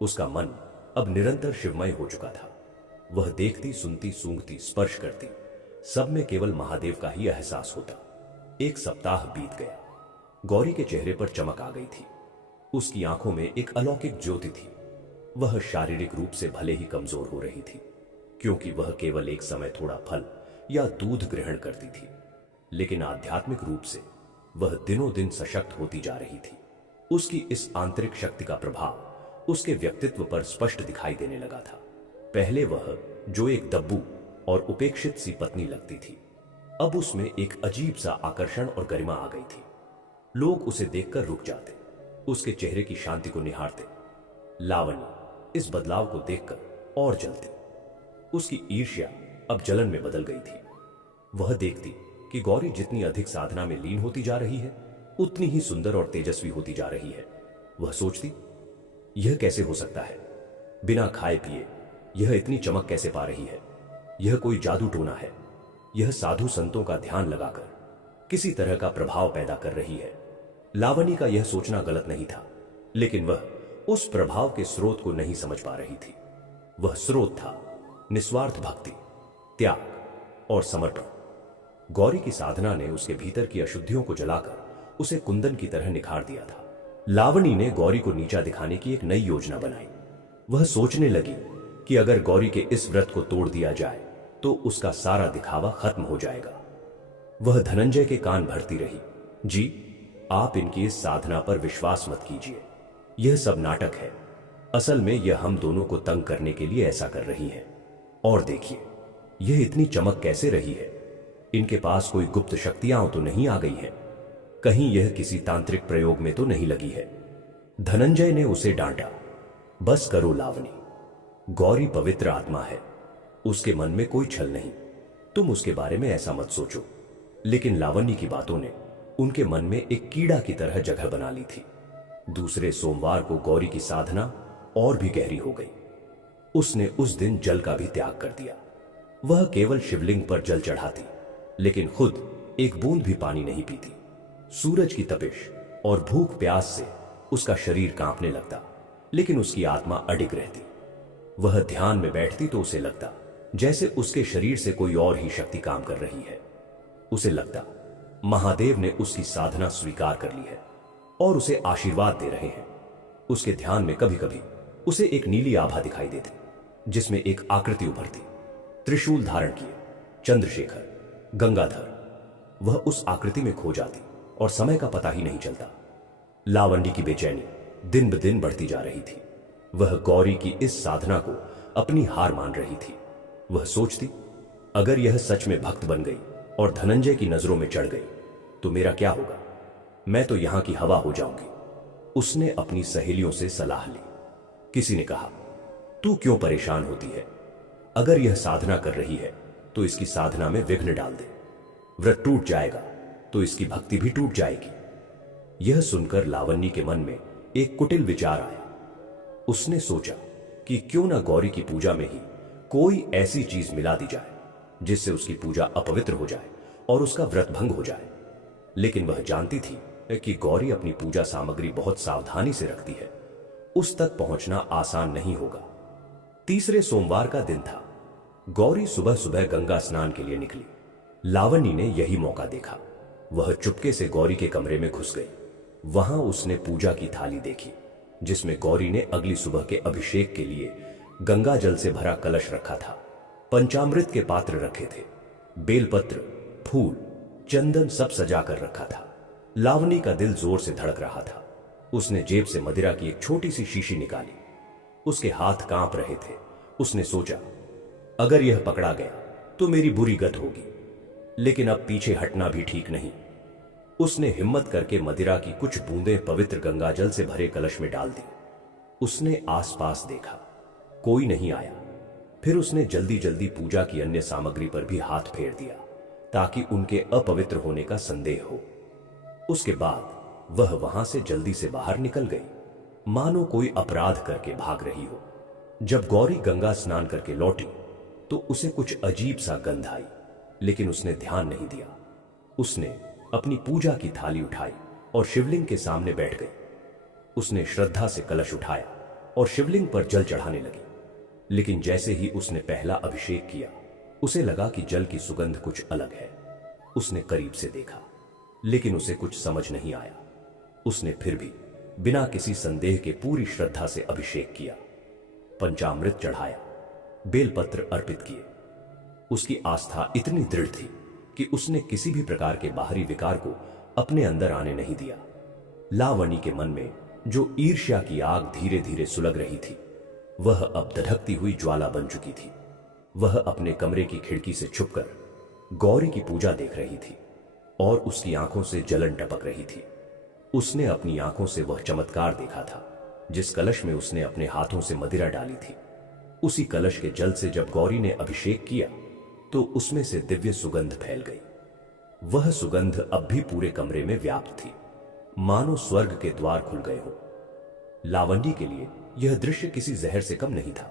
उसका मन अब निरंतर शिवमय हो चुका था। वह देखती, सुनती, सूंघती, स्पर्श करती, सब में केवल महादेव का ही एहसास होता। एक सप्ताह बीत गया। गौरी के चेहरे पर चमक आ गई थी। उसकी आंखों में एक अलौकिक ज्योति थी। वह शारीरिक रूप से भले ही कमजोर हो रही थी, क्योंकि वह केवल एक समय थोड़ा फल या दूध ग्रहण करती थी, लेकिन आध्यात्मिक रूप से वह दिनों दिन सशक्त होती जा रही थी। उसकी इस आंतरिक शक्ति का प्रभाव उसके व्यक्तित्व पर स्पष्ट दिखाई देने लगा था। पहले वह जो एक दब्बू और उपेक्षित सी पत्नी लगती थी, अब उसमें एक अजीब सा आकर्षण और गरिमा आ गई थी। लोग उसे देखकर रुक जाते, उसके चेहरे की शांति को निहारते। लावनी इस बदलाव को देखकर और जलती। उसकी ईर्ष्या अब जलन में बदल गई थी। वह देखती कि गौरी जितनी अधिक साधना में लीन होती जा रही है, उतनी ही सुंदर और तेजस्वी होती जा रही है। वह सोचती, यह कैसे हो सकता है? बिना खाए पिए यह इतनी चमक कैसे पा रही है? यह कोई जादू टोना है। यह साधु संतों का ध्यान लगाकर किसी तरह का प्रभाव पैदा कर रही है। लावनी का यह सोचना गलत नहीं था, लेकिन वह उस प्रभाव के स्रोत को नहीं समझ पा रही थी। वह स्रोत था निस्वार्थ भक्ति, त्याग और समर्पण। गौरी की साधना ने उसके भीतर की अशुद्धियों को जलाकर उसे कुंदन की तरह निखार दिया था। लावनी ने गौरी को नीचा दिखाने की एक नई योजना बनाई। वह सोचने लगी कि अगर गौरी के इस व्रत को तोड़ दिया जाए तो उसका सारा दिखावा खत्म हो जाएगा। वह धनंजय के कान भरती रही, जी, आप इनकी इस साधना पर विश्वास मत कीजिए। यह सब नाटक है। असल में यह हम दोनों को तंग करने के लिए ऐसा कर रही है। और देखिए, यह इतनी चमक कैसे रही है? इनके पास कोई गुप्त शक्तियां तो नहीं आ गई है? कहीं यह किसी तांत्रिक प्रयोग में तो नहीं लगी है? धनंजय ने उसे डांटा, बस करो लावनी, गौरी पवित्र आत्मा है, उसके मन में कोई छल नहीं, तुम उसके बारे में ऐसा मत सोचो। लेकिन लावनी की बातों ने उनके मन में एक कीड़ा की तरह जगह बना ली थी। दूसरे सोमवार को गौरी की साधना और भी गहरी हो गई। उसने उस दिन जल का भी त्याग कर दिया। वह केवल शिवलिंग पर जल चढ़ाती, लेकिन खुद एक बूंद भी पानी नहीं पीती। सूरज की तपिश और भूख प्यास से उसका शरीर कांपने लगता, लेकिन उसकी आत्मा अडिग रहती। वह ध्यान में बैठती तो उसे लगता जैसे उसके शरीर से कोई और ही शक्ति काम कर रही है। उसे लगता महादेव ने उसकी साधना स्वीकार कर ली है और उसे आशीर्वाद दे रहे हैं। उसके ध्यान में कभी कभी उसे एक नीली आभा दिखाई देती, जिसमें एक आकृति उभरती, त्रिशूल धारण किए, चंद्रशेखर, गंगाधर। वह उस आकृति में खो जाती और समय का पता ही नहीं चलता। लावंडी की बेचैनी दिन ब दिन बढ़ती जा रही थी। वह गौरी की इस साधना को अपनी हार मान रही थी। वह सोचती, अगर यह सच में भक्त बन गई और धनंजय की नजरों में चढ़ गई तो मेरा क्या होगा? मैं तो यहां की हवा हो जाऊंगी। उसने अपनी सहेलियों से सलाह ली। किसी ने कहा, तू क्यों परेशान होती है? अगर यह साधना कर रही है तो इसकी साधना में विघ्न डाल दे। व्रत टूट जाएगा तो इसकी भक्ति भी टूट जाएगी। यह सुनकर लावण्य के मन में एक कुटिल विचार आया। उसने सोचा कि क्यों ना गौरी की पूजा में ही कोई ऐसी चीज मिला दी जाए जिससे उसकी पूजा अपवित्र हो जाए और उसका व्रत भंग हो जाए। लेकिन वह जानती थी कि गौरी अपनी पूजा सामग्री बहुत सावधानी से रखती है, उस तक पहुंचना आसान नहीं होगा। तीसरे सोमवार का दिन था। गौरी सुबह सुबह गंगा स्नान के लिए निकली। लावण्य ने यही मौका देखा। वह चुपके से गौरी के कमरे में घुस गई। वहां उसने पूजा की थाली देखी जिसमें गौरी ने अगली सुबह के अभिषेक के लिए गंगा जल से भरा कलश रखा था। पंचामृत के पात्र रखे थे, बेलपत्र, फूल, चंदन सब सजा कर रखा था। लावणी का दिल जोर से धड़क रहा था। उसने जेब से मदिरा की एक छोटी सी शीशी निकाली। उसके हाथ कांप रहे थे। उसने सोचा, अगर यह पकड़ा गया तो मेरी बुरी गत होगी, लेकिन अब पीछे हटना भी ठीक नहीं। उसने हिम्मत करके मदिरा की कुछ बूंदें पवित्र गंगाजल से भरे कलश में डाल दी। उसने आसपास देखा, कोई नहीं आया। फिर उसने जल्दी जल्दी पूजा की अन्य सामग्री पर भी हाथ फेर दिया ताकि उनके अपवित्र होने का संदेह हो। उसके बाद वह वहां से जल्दी से बाहर निकल गई, मानो कोई अपराध करके भाग रही हो। जब गौरी गंगा स्नान करके लौटी तो उसे कुछ अजीब सा गंध आई, लेकिन उसने ध्यान नहीं दिया। उसने अपनी पूजा की थाली उठाई और शिवलिंग के सामने बैठ गई। उसने श्रद्धा से कलश उठाया और शिवलिंग पर जल चढ़ाने लगी। लेकिन जैसे ही उसने पहला अभिषेक किया, उसे लगा कि जल की सुगंध कुछ अलग है। उसने करीब से देखा, लेकिन उसे कुछ समझ नहीं आया। उसने फिर भी बिना किसी संदेह के पूरी श्रद्धा से अभिषेक किया, पंचामृत चढ़ाया, बेलपत्र अर्पित किए। उसकी आस्था इतनी दृढ़ थी कि उसने किसी भी प्रकार के बाहरी विकार को अपने अंदर आने नहीं दिया। लावणी के मन में जो ईर्ष्या की आग धीरे धीरे सुलग रही थी, वह अब दधकती हुई ज्वाला बन चुकी थी। वह अपने कमरे की खिड़की से छुपकर गौरी की पूजा देख रही थी और उसकी आंखों से जलन टपक रही थी। उसने अपनी आंखों से वह चमत्कार देखा था जिस कलश में उसने अपने हाथों से मदिरा डाली थी। उसी कलश के जल से जब गौरी ने अभिषेक किया तो उसमें से दिव्य सुगंध फैल गई। वह सुगंध अब भी पूरे कमरे में व्याप्त थी, मानो स्वर्ग के द्वार खुल गए हो। लावण्य के लिए यह दृश्य किसी जहर से कम नहीं था।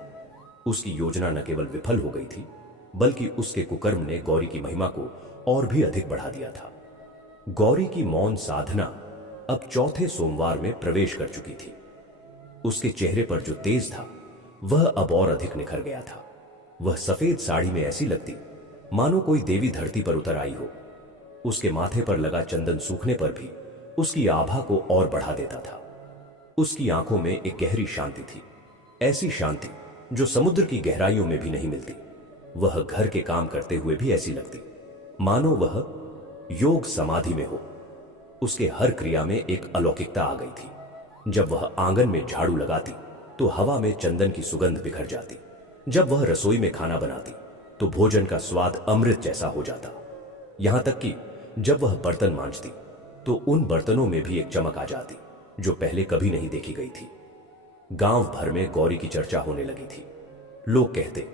उसकी योजना न केवल विफल हो गई थी, बल्कि उसके कुकर्म ने गौरी की महिमा को और भी अधिक बढ़ा दिया था। गौरी की मौन साधना अब चौथे सोमवार में प्रवेश कर चुकी थी। उसके चेहरे पर जो तेज था वह अब और अधिक निखर गया था। वह सफेद साड़ी में ऐसी लगती मानो कोई देवी धरती पर उतर आई हो। उसके माथे पर लगा चंदन सूखने पर भी उसकी आभा को और बढ़ा देता था। उसकी आंखों में एक गहरी शांति थी, ऐसी शांति जो समुद्र की गहराइयों में भी नहीं मिलती। वह घर के काम करते हुए भी ऐसी लगती मानो वह योग समाधि में हो। उसके हर क्रिया में एक अलौकिकता आ गई थी। जब वह आंगन में झाड़ू लगाती तो हवा में चंदन की सुगंध बिखर जाती। जब वह रसोई में खाना बनाती तो भोजन का स्वाद अमृत जैसा हो जाता। यहां तक कि जब वह बर्तन मांजती तो उन बर्तनों में भी एक चमक आ जाती जो पहले कभी नहीं देखी गई थी। गांव भर में गौरी की चर्चा होने लगी थी। लोग कहते,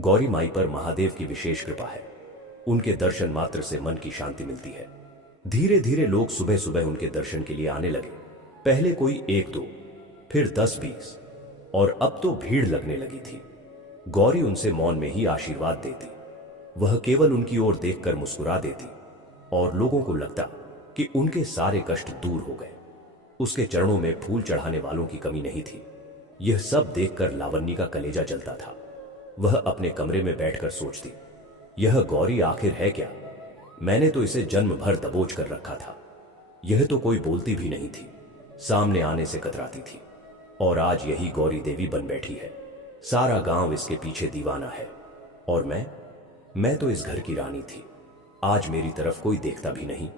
गौरी माई पर महादेव की विशेष कृपा है, उनके दर्शन मात्र से मन की शांति मिलती है। धीरे धीरे लोग सुबह सुबह उनके दर्शन के लिए आने लगे। पहले कोई 1-2, फिर 10-20 और अब तो भीड़ लगने लगी थी। गौरी उनसे मौन में ही आशीर्वाद देती। वह केवल उनकी ओर देखकर मुस्कुरा देती और लोगों को लगता कि उनके सारे कष्ट दूर हो गए। उसके चरणों में फूल चढ़ाने वालों की कमी नहीं थी। यह सब देखकर लावण्य का कलेजा जलता था। वह अपने कमरे में बैठकर सोचती, यह गौरी आखिर है क्या? मैंने तो इसे जन्म भर दबोच कर रखा था। यह तो कोई बोलती भी नहीं थी, सामने आने से कतराती थी, और आज यही गौरी देवी बन बैठी है। सारा गांव इसके पीछे दीवाना है और मैं तो इस घर की रानी थी। आज मेरी तरफ कोई देखता भी नहीं।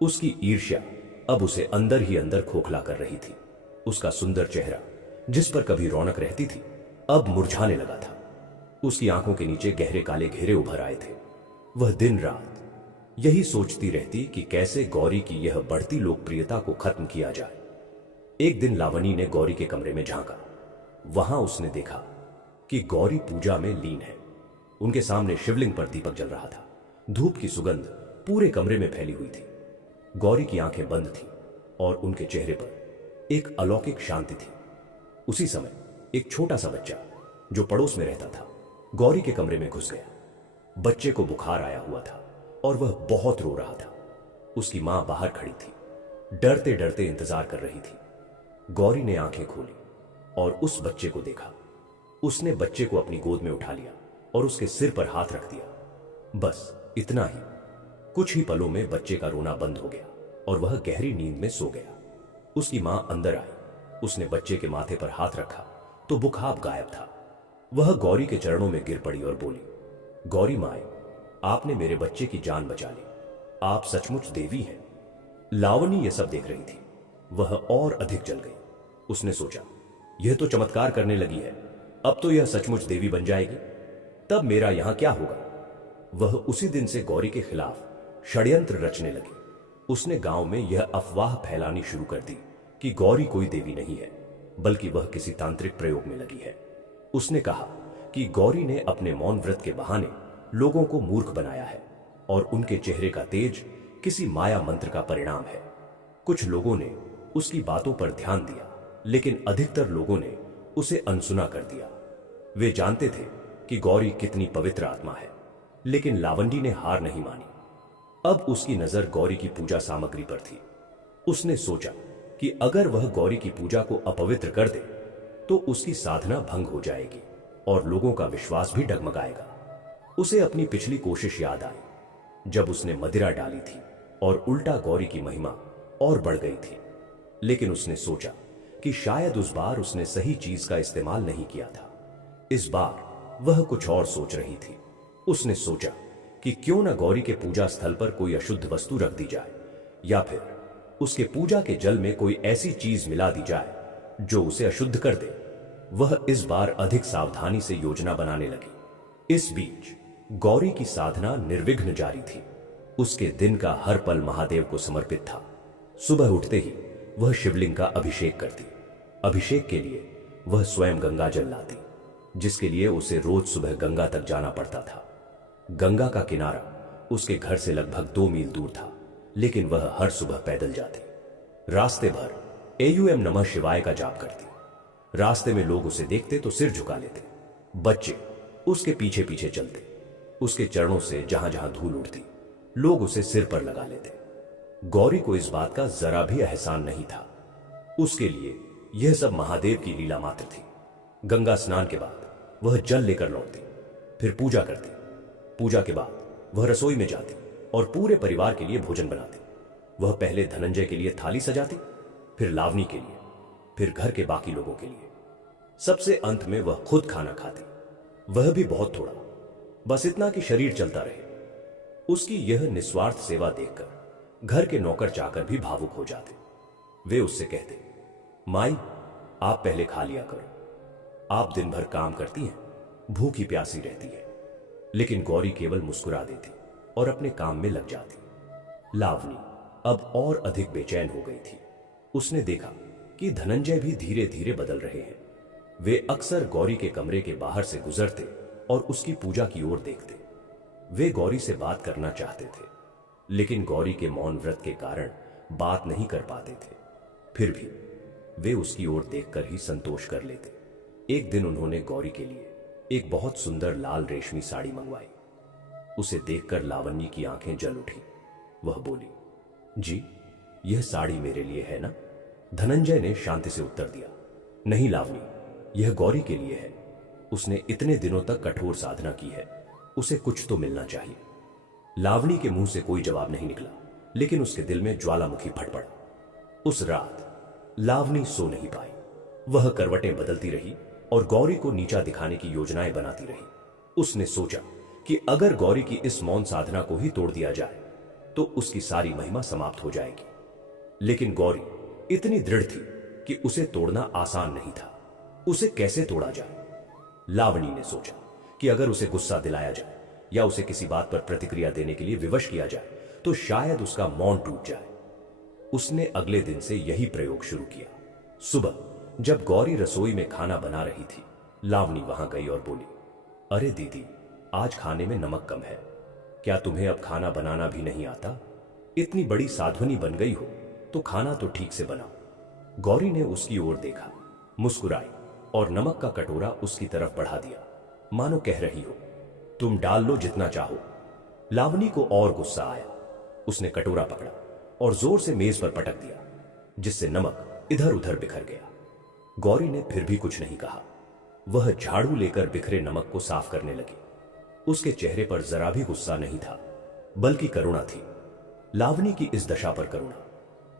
उसकी ईर्ष्या अब उसे अंदर ही अंदर खोखला कर रही थी। उसका सुंदर चेहरा जिस पर कभी रौनक रहती थी अब मुरझाने लगा था। उसकी आंखों के नीचे गहरे काले घेरे उभर आए थे। वह दिन रात यही सोचती रहती कि कैसे गौरी की यह बढ़ती लोकप्रियता को खत्म किया जाए। एक दिन लावणी ने गौरी के कमरे में झांका। वहां उसने देखा कि गौरी पूजा में लीन है। उनके सामने शिवलिंग पर दीपक जल रहा था। धूप की सुगंध पूरे कमरे में फैली हुई थी। गौरी की आंखें बंद थीं और उनके चेहरे पर एक अलौकिक शांति थी। उसी समय एक छोटा सा बच्चा जो पड़ोस में रहता था गौरी के कमरे में घुस गया। बच्चे को बुखार आया हुआ था और वह बहुत रो रहा था। उसकी मां बाहर खड़ी थी, डरते डरते इंतजार कर रही थी। गौरी ने आंखें खोली और उस बच्चे को देखा। उसने बच्चे को अपनी गोद में उठा लिया और उसके सिर पर हाथ रख दिया। बस इतना ही। कुछ ही पलों में बच्चे का रोना बंद हो गया और वह गहरी नींद में सो गया। उसकी मां अंदर आई। उसने बच्चे के माथे पर हाथ रखा तो बुखार गायब था। वह गौरी के चरणों में गिर पड़ी और बोली, गौरी माए, आपने मेरे बच्चे की जान बचा ली। आप सचमुच देवी हैं। लावणी यह सब देख रही थी। वह और अधिक जल गई। उसने सोचा, यह तो चमत्कार करने लगी है, अब तो यह सचमुच देवी बन जाएगी। तब मेरा यहां क्या होगा। वह उसी दिन से गौरी के खिलाफ षड्यंत्र रचने लगी। उसने गांव में यह अफवाह फैलानी शुरू कर दी कि गौरी कोई देवी नहीं है, बल्कि वह किसी तांत्रिक प्रयोग में लगी है। उसने कहा कि गौरी ने अपने मौन व्रत के बहाने लोगों को मूर्ख बनाया है और उनके चेहरे का तेज किसी माया मंत्र का परिणाम है। कुछ लोगों ने उसकी बातों पर ध्यान दिया, लेकिन अधिकतर लोगों ने उसे अनसुना कर दिया। वे जानते थे कि गौरी कितनी पवित्र आत्मा है, लेकिन लावणी ने हार नहीं मानी। अब उसकी नजर गौरी की पूजा सामग्री पर थी। उसने सोचा कि अगर वह गौरी की पूजा को अपवित्र कर दे तो उसकी साधना भंग हो जाएगी और लोगों का विश्वास भी डगमगाएगा। उसे अपनी पिछली कोशिश याद आई, जब उसने मदिरा डाली थी और उल्टा गौरी की महिमा और बढ़ गई थी। लेकिन उसने सोचा कि शायद उस बार उसने सही चीज का इस्तेमाल नहीं किया था। इस बार वह कुछ और सोच रही थी। उसने सोचा कि क्यों न गौरी के पूजा स्थल पर कोई अशुद्ध वस्तु रख दी जाए, या फिर उसके पूजा के जल में कोई ऐसी चीज मिला दी जाए जो उसे अशुद्ध कर दे। वह इस बार अधिक सावधानी से योजना बनाने लगी। इस बीच गौरी की साधना निर्विघ्न जारी थी। उसके दिन का हर पल महादेव को समर्पित था। सुबह उठते ही वह शिवलिंग का अभिषेक करती। अभिषेक के लिए वह स्वयं गंगा जल लाती, जिसके लिए उसे रोज सुबह गंगा तक जाना पड़ता था। गंगा का किनारा उसके घर से लगभग 2 मील दूर था, लेकिन वह हर सुबह पैदल जाती। रास्ते भर एयूएम नमः शिवाय का जाप करती। रास्ते में लोग उसे देखते तो सिर झुका लेते। बच्चे उसके पीछे पीछे चलते। उसके चरणों से जहां जहां धूल उड़ती, लोग उसे सिर पर लगा लेते। गौरी को इस बात का जरा भी एहसान नहीं था। उसके लिए यह सब महादेव की लीला मात्र थी। गंगा स्नान के बाद वह जल लेकर लौटती, फिर पूजा करती। पूजा के बाद वह रसोई में जाती और पूरे परिवार के लिए भोजन बनाती। वह पहले धनंजय के लिए थाली सजाती, फिर लावणी के लिए, फिर घर के बाकी लोगों के लिए। सबसे अंत में वह खुद खाना खाती, वह भी बहुत थोड़ा, बस इतना कि शरीर चलता रहे। उसकी यह निस्वार्थ सेवा देखकर घर के नौकर चाकर भी भावुक हो जाते। वे उससे कहते, माई, आप पहले खा लिया करो, आप दिन भर काम करती हैं, भूखी प्यासी रहती है। लेकिन गौरी केवल मुस्कुरा देती और अपने काम में लग जाती। लावणी अब और अधिक बेचैन हो गई थी। उसने देखा कि धनंजय भी धीरे धीरे बदल रहे हैं। वे अक्सर गौरी के कमरे के बाहर से गुजरते और उसकी पूजा की ओर देखते। वे गौरी से बात करना चाहते थे, लेकिन गौरी के मौन व्रत के कारण बात नहीं कर पाते थे। फिर भी वे उसकी ओर देखकर ही संतोष कर लेते। एक दिन उन्होंने गौरी के लिए एक बहुत सुंदर लाल रेशमी साड़ी मंगवाई। उसे देखकर लावणी की आंखें जल उठी। वह बोली, जी, यह साड़ी मेरे लिए है ना? धनंजय ने शांति से उत्तर दिया, नहीं लावणी, यह गौरी के लिए है। उसने इतने दिनों तक कठोर साधना की है, उसे कुछ तो मिलना चाहिए। लावणी के मुंह से कोई जवाब नहीं निकला, लेकिन उसके दिल में ज्वालामुखी फट पड़ा। उस रात लावणी सो नहीं पाई। वह करवटें बदलती रही और गौरी को नीचा दिखाने की योजनाएं बनाती रही। उसने सोचा कि अगर गौरी की इस मौन साधना को ही तोड़ दिया जाए तो उसकी सारी महिमा समाप्त हो जाएगी। लेकिन गौरी इतनी दृढ़ थी कि उसे तोड़ना आसान नहीं था। उसे कैसे तोड़ा जाए? लावणी ने सोचा कि अगर उसे गुस्सा दिलाया जाए या उसे किसी बात पर प्रतिक्रिया देने के लिए विवश किया जाए तो शायद उसका मौन टूट जाए। उसने अगले दिन से यही प्रयोग शुरू किया। सुबह जब गौरी रसोई में खाना बना रही थी, लावणी वहां गई और बोली, अरे दीदी, आज खाने में नमक कम है। क्या तुम्हें अब खाना बनाना भी नहीं आता? इतनी बड़ी साध्वनी बन गई हो तो खाना तो ठीक से बनाओ। गौरी ने उसकी ओर देखा, मुस्कुराई और नमक का कटोरा उसकी तरफ बढ़ा दिया, मानो कह रही हो, तुम डाल लो जितना चाहो। लावणी को और गुस्सा आया। उसने कटोरा पकड़ा और जोर से मेज पर पटक दिया, जिससे नमक इधर उधर बिखर गया। गौरी ने फिर भी कुछ नहीं कहा। वह झाड़ू लेकर बिखरे नमक को साफ करने लगी। उसके चेहरे पर जरा भी गुस्सा नहीं था, बल्कि करुणा थी। लावणी की इस दशा पर करुणा।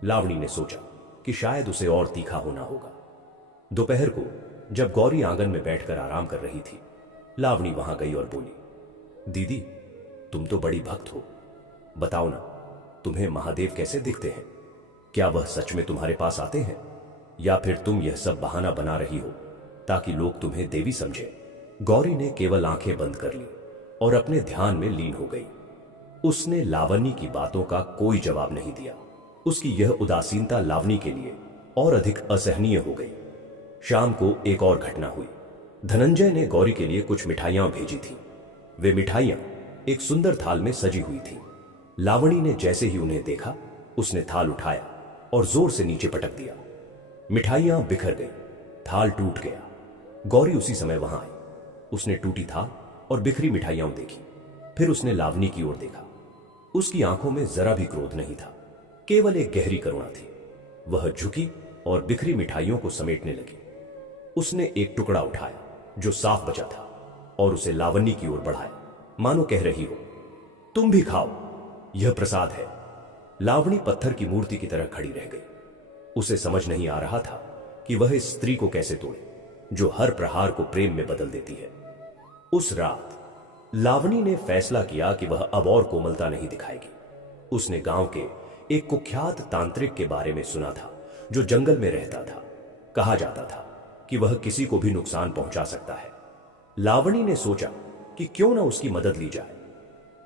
लावणी ने सोचा कि शायद उसे और तीखा होना होगा। दोपहर को जब गौरी आंगन में बैठकर आराम कर रही थी, लावणी वहां गई और बोली, दीदी, तुम तो बड़ी भक्त हो। बताओ ना, तुम्हें महादेव कैसे दिखते हैं? क्या वह सच में तुम्हारे पास आते हैं, या फिर तुम यह सब बहाना बना रही हो ताकि लोग तुम्हें देवी समझे? गौरी ने केवल आंखें बंद कर ली और अपने ध्यान में लीन हो गई। उसने लावणी की बातों का कोई जवाब नहीं दिया। उसकी यह उदासीनता लावणी के लिए और अधिक असहनीय हो गई। शाम को एक और घटना हुई। धनंजय ने गौरी के लिए कुछ मिठाइयां भेजी थी। वे मिठाइयां एक सुंदर थाल में सजी हुई थी। लावणी ने जैसे ही उन्हें देखा, उसने थाल उठाया और जोर से नीचे पटक दिया। मिठाइयां बिखर गई, थाल टूट गया। गौरी उसी समय वहां आई। उसने टूटी थाल और बिखरी मिठाइयां देखी। फिर उसने लावणी की ओर देखा। उसकी आंखों में जरा भी क्रोध नहीं था, केवल एक गहरी करुणा थी। वह झुकी और बिखरी मिठाइयों को समेटने लगी। उसने एक टुकड़ा उठाया जो साफ बचा था और उसे लावणी की ओर बढ़ाया, मानो कह रही हो, तुम भी खाओ, यह प्रसाद है। लावणी पत्थर की मूर्ति की तरह खड़ी रह गई। उसे समझ नहीं आ रहा था कि वह इस स्त्री को कैसे तोड़े, जो हर प्रहार को प्रेम में बदल देती है। उस रात लावणी ने फैसला किया कि वह अब और कोमलता नहीं दिखाएगी। उसने गांव के एक कुख्यात तांत्रिक के बारे में सुना था, जो जंगल में रहता था। कहा जाता था कि वह किसी को भी नुकसान पहुंचा सकता है। लावणी ने सोचा कि क्यों ना उसकी मदद ली जाए।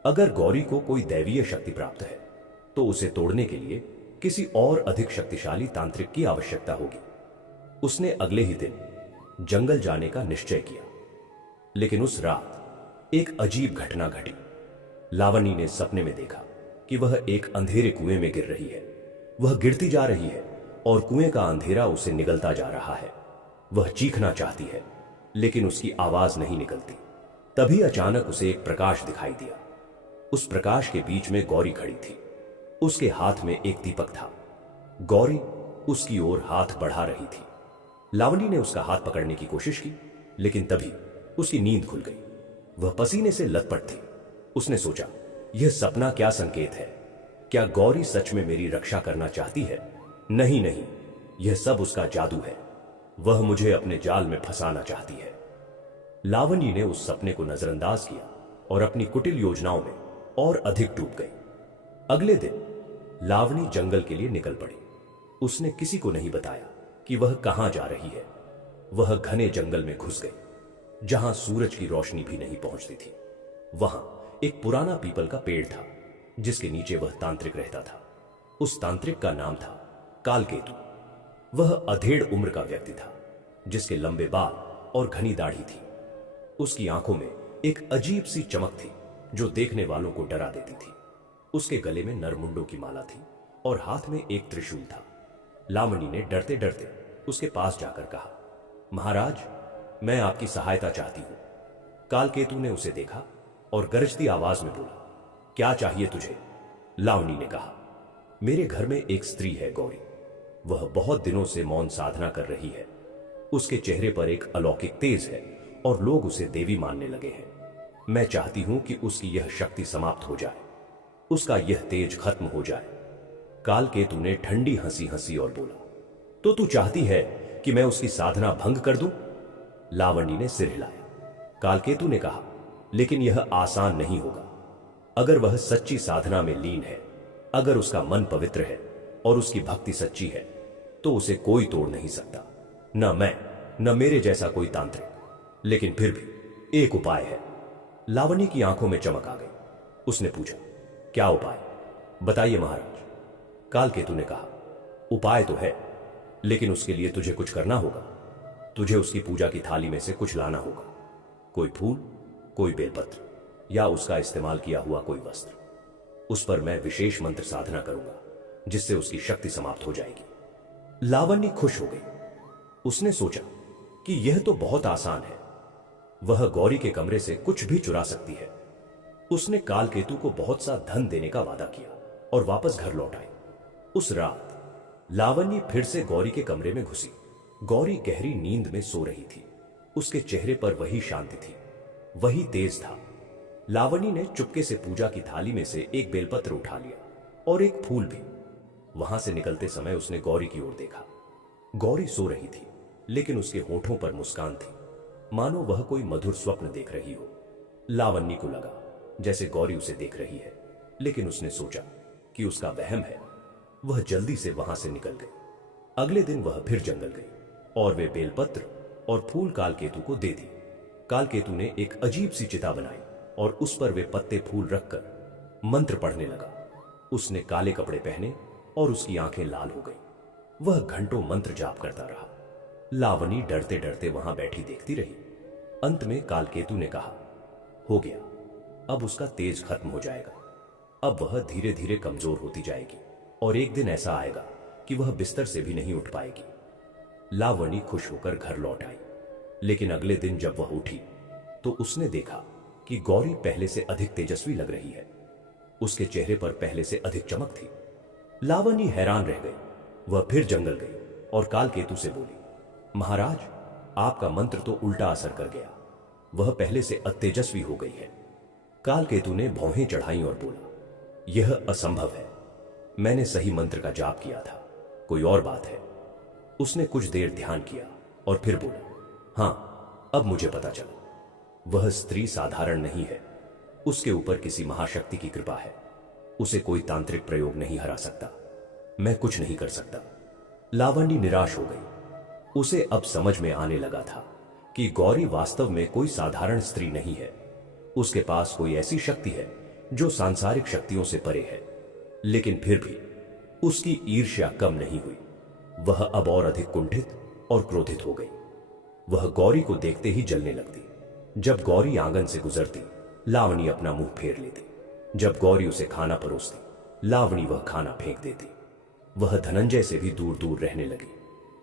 अगर गौरी को कोई दैवीय शक्ति प्राप्त है, तो उसे तोड़ने के लिए किसी और अधिक शक्तिशाली तांत्रिक की आवश्यकता होगी। उसने अगले ही दिन जंगल जाने का निश्चय किया। लेकिन उस रात एक अजीब घटना घटी। लावणी ने सपने में देखा कि वह एक अंधेरे कुएं में गिर रही है। वह गिरती जा रही है और कुएं का अंधेरा उसे निगलता जा रहा है। वह चीखना चाहती है, लेकिन उसकी आवाज नहीं निकलती। तभी अचानक उसे एक प्रकाश दिखाई दिया। उस प्रकाश के बीच में गौरी खड़ी थी। उसके हाथ में एक दीपक था। गौरी उसकी ओर हाथ बढ़ा रही थी। लावणी ने उसका हाथ पकड़ने की कोशिश की, लेकिन तभी उसकी नींद खुल गई। वह पसीने से लथपथ थी। उसने सोचा, यह सपना क्या संकेत है? क्या गौरी सच में मेरी रक्षा करना चाहती है? नहीं नहीं, यह सब उसका जादू है। वह मुझे अपने जाल में फंसाना चाहती है। लावणी ने उस सपने को नजरअंदाज किया और अपनी कुटिल योजनाओं में और अधिक डूब गई। अगले दिन लावणी जंगल के लिए निकल पड़ी। उसने किसी को नहीं बताया कि वह कहां जा रही है। वह घने जंगल में घुस गई, जहां सूरज की रोशनी भी नहीं पहुंचती थी। वहां एक पुराना पीपल का पेड़ था, जिसके नीचे वह तांत्रिक रहता था। उस तांत्रिक का नाम था कालकेतु। वह अधेड़ उम्र का व्यक्ति था, जिसके लंबे बाल और घनी दाढ़ी थी। उसकी आंखों में एक अजीब सी चमक थी, जो देखने वालों को डरा देती थी। उसके गले में नरमुंडों की माला थी और हाथ में एक त्रिशूल था। लावणी ने डरते डरते उसके पास जाकर कहा, महाराज, मैं आपकी सहायता चाहती हूं। कालकेतु ने उसे देखा और गरजती आवाज में बोला, क्या चाहिए तुझे? लावणी ने कहा, मेरे घर में एक स्त्री है गौरी। वह बहुत दिनों से मौन साधना कर रही है। उसके चेहरे पर एक अलौकिक तेज है और लोग उसे देवी मानने लगे हैं। मैं चाहती हूं कि उसकी यह शक्ति समाप्त हो जाए, उसका यह तेज खत्म हो जाए। कालकेतु ने ठंडी हंसी हंसी और बोला, तो तू चाहती है कि मैं उसकी साधना भंग कर दूं? लावणी ने सिर हिलाया। कालकेतु ने कहा, लेकिन यह आसान नहीं होगा। अगर वह सच्ची साधना में लीन है, अगर उसका मन पवित्र है और उसकी भक्ति सच्ची है, तो उसे कोई तोड़ नहीं सकता, न मैं, न मेरे जैसा कोई तांत्रिक। लेकिन फिर भी एक उपाय है। लावणी की आंखों में चमक आ गई। उसने पूछा, क्या उपाय? बताइए महाराज। कालकेतु ने कहा, उपाय तो है। लेकिन उसके लिए तुझे कुछ करना होगा। तुझे उसकी पूजा की थाली में से कुछ लाना होगा, कोई फूल, कोई बेलपत्र या उसका इस्तेमाल किया हुआ कोई वस्त्र। उस पर मैं विशेष मंत्र साधना करूंगा जिससे उसकी शक्ति समाप्त हो जाएगी। लावण्य खुश हो गई। उसने सोचा कि यह तो बहुत आसान है, वह गौरी के कमरे से कुछ भी चुरा सकती है। उसने कालकेतु को बहुत सा धन देने का वादा किया और वापस घर लौट आई। उस रात लावण्य फिर से गौरी के कमरे में घुसी। गौरी गहरी नींद में सो रही थी। उसके चेहरे पर वही शांति थी, वही तेज था। लावण्य ने चुपके से पूजा की थाली में से एक बेलपत्र उठा लिया और एक फूल भी। वहां से निकलते समय उसने गौरी की ओर देखा। गौरी सो रही थी, लेकिन उसके होठों पर मुस्कान थी, मानो वह कोई मधुर स्वप्न देख रही हो। लावण्य को लगा जैसे गौरी उसे देख रही है, लेकिन उसने सोचा कि उसका वहम है। वह जल्दी से वहां से निकल गई। अगले दिन वह फिर जंगल गई और वे बेलपत्र और फूल कालकेतु को दे दी। कालकेतु ने एक अजीब सी चिता बनाई और उस पर वे पत्ते फूल रखकर मंत्र पढ़ने लगा। उसने काले कपड़े पहने और उसकी आंखें लाल हो गई। वह घंटों मंत्र जाप करता रहा। लावणी डरते डरते वहां बैठी देखती रही। अंत में कालकेतु ने कहा, हो गया, अब उसका तेज खत्म हो जाएगा। अब वह धीरे धीरे कमजोर होती जाएगी और एक दिन ऐसा आएगा कि वह बिस्तर से भी नहीं उठ पाएगी। लावणी खुश होकर घर लौट आई, लेकिन अगले दिन जब वह उठी तो उसने देखा कि गौरी पहले से अधिक तेजस्वी लग रही है। उसके चेहरे पर पहले से अधिक चमक थी। लावणी हैरान रह गई। वह फिर जंगल गई और कालकेतु से बोली, महाराज, आपका मंत्र तो उल्टा असर कर गया। वह पहले से अतेजस्वी हो गई है। कालकेतु ने भौहें चढ़ाई और बोला, यह असंभव है। मैंने सही मंत्र का जाप किया था, कोई और बात है। उसने कुछ देर ध्यान किया और फिर बोला, हां, अब मुझे पता चला। वह स्त्री साधारण नहीं है। उसके ऊपर किसी महाशक्ति की कृपा है। उसे कोई तांत्रिक प्रयोग नहीं हरा सकता। मैं कुछ नहीं कर सकता। लावणी निराश हो गई। उसे अब समझ में आने लगा था कि गौरी वास्तव में कोई साधारण स्त्री नहीं है। उसके पास कोई ऐसी शक्ति है जो सांसारिक शक्तियों से परे है। लेकिन फिर भी उसकी ईर्ष्या कम नहीं हुई। वह अब और अधिक कुंठित और क्रोधित हो गई। वह गौरी को देखते ही जलने लगती। जब गौरी आंगन से गुजरती, लावणी अपना मुंह फेर लेती। जब गौरी उसे खाना परोसती, लावणी वह खाना फेंक देती। वह धनंजय से भी दूर दूर रहने लगी,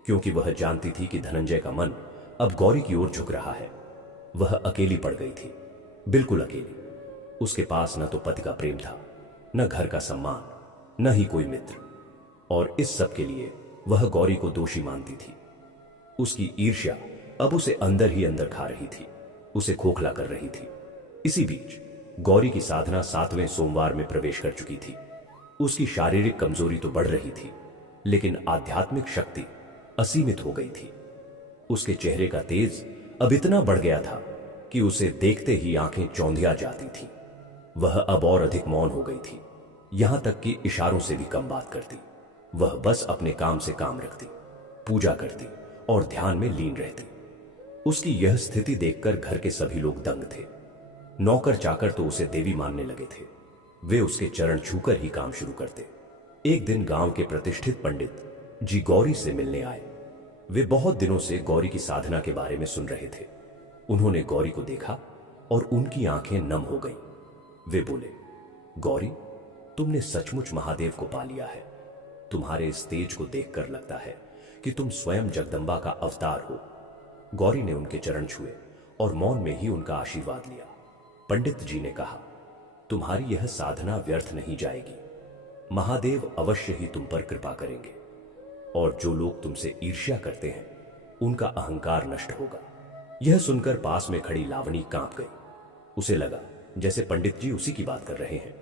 क्योंकि वह जानती थी कि धनंजय का मन अब गौरी की ओर झुक रहा है। वह अकेली पड़ गई थी, बिल्कुल अकेली। उसके पास न तो पति का प्रेम था, न घर का सम्मान, न ही कोई मित्र। और इस सब के लिए वह गौरी को दोषी मानती थी। उसकी ईर्ष्या अब उसे अंदर ही अंदर खा रही थी, उसे खोखला कर रही थी। इसी बीच गौरी की साधना 7वें सोमवार में प्रवेश कर चुकी थी। उसकी शारीरिक कमजोरी तो बढ़ रही थी, लेकिन आध्यात्मिक शक्ति असीमित हो गई थी। उसके चेहरे का तेज अब इतना बढ़ गया था कि उसे देखते ही आंखें चौंधिया जाती थी। वह अब और अधिक मौन हो गई थी, यहां तक कि इशारों से भी कम बात करती। वह बस अपने काम से काम रखती, पूजा करती और ध्यान में लीन रहती। उसकी यह स्थिति देखकर घर के सभी लोग दंग थे। नौकर चाकर तो उसे देवी मानने लगे थे। वे उसके चरण छूकर ही काम शुरू करते। एक दिन गांव के प्रतिष्ठित पंडित जी गौरी से मिलने आए। वे बहुत दिनों से गौरी की साधना के बारे में सुन रहे थे। उन्होंने गौरी को देखा और उनकी आंखें नम हो गईं। वे बोले, गौरी, तुमने सचमुच महादेव को पा लिया है। तुम्हारे इस तेज को देखकर लगता है कि तुम स्वयं जगदंबा का अवतार हो। गौरी ने उनके चरण छुए और मौन में ही उनका आशीर्वाद लिया। पंडित जी ने कहा, तुम्हारी यह साधना व्यर्थ नहीं जाएगी। महादेव अवश्य ही तुम पर कृपा करेंगे और जो लोग तुमसे ईर्ष्या करते हैं उनका अहंकार नष्ट होगा। यह सुनकर पास में खड़ी लावणी कांप गई। उसे लगा जैसे पंडित जी उसी की बात कर रहे हैं।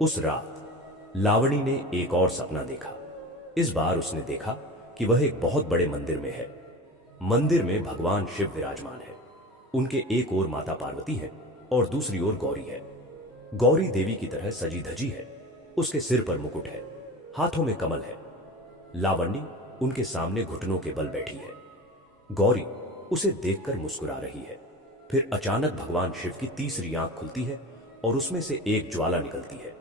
उस रात लावणी ने एक और सपना देखा। इस बार उसने देखा कि वह एक बहुत बड़े मंदिर में है। मंदिर में भगवान शिव विराजमान है। उनके एक ओर माता पार्वती है और दूसरी ओर गौरी है। गौरी देवी की तरह सजी धजी है। उसके सिर पर मुकुट है, हाथों में कमल है। लावणी उनके सामने घुटनों के बल बैठी है। गौरी उसे देखकर मुस्कुरा रही है। फिर अचानक भगवान शिव की तीसरी आंख खुलती है और उसमें से एक ज्वाला निकलती है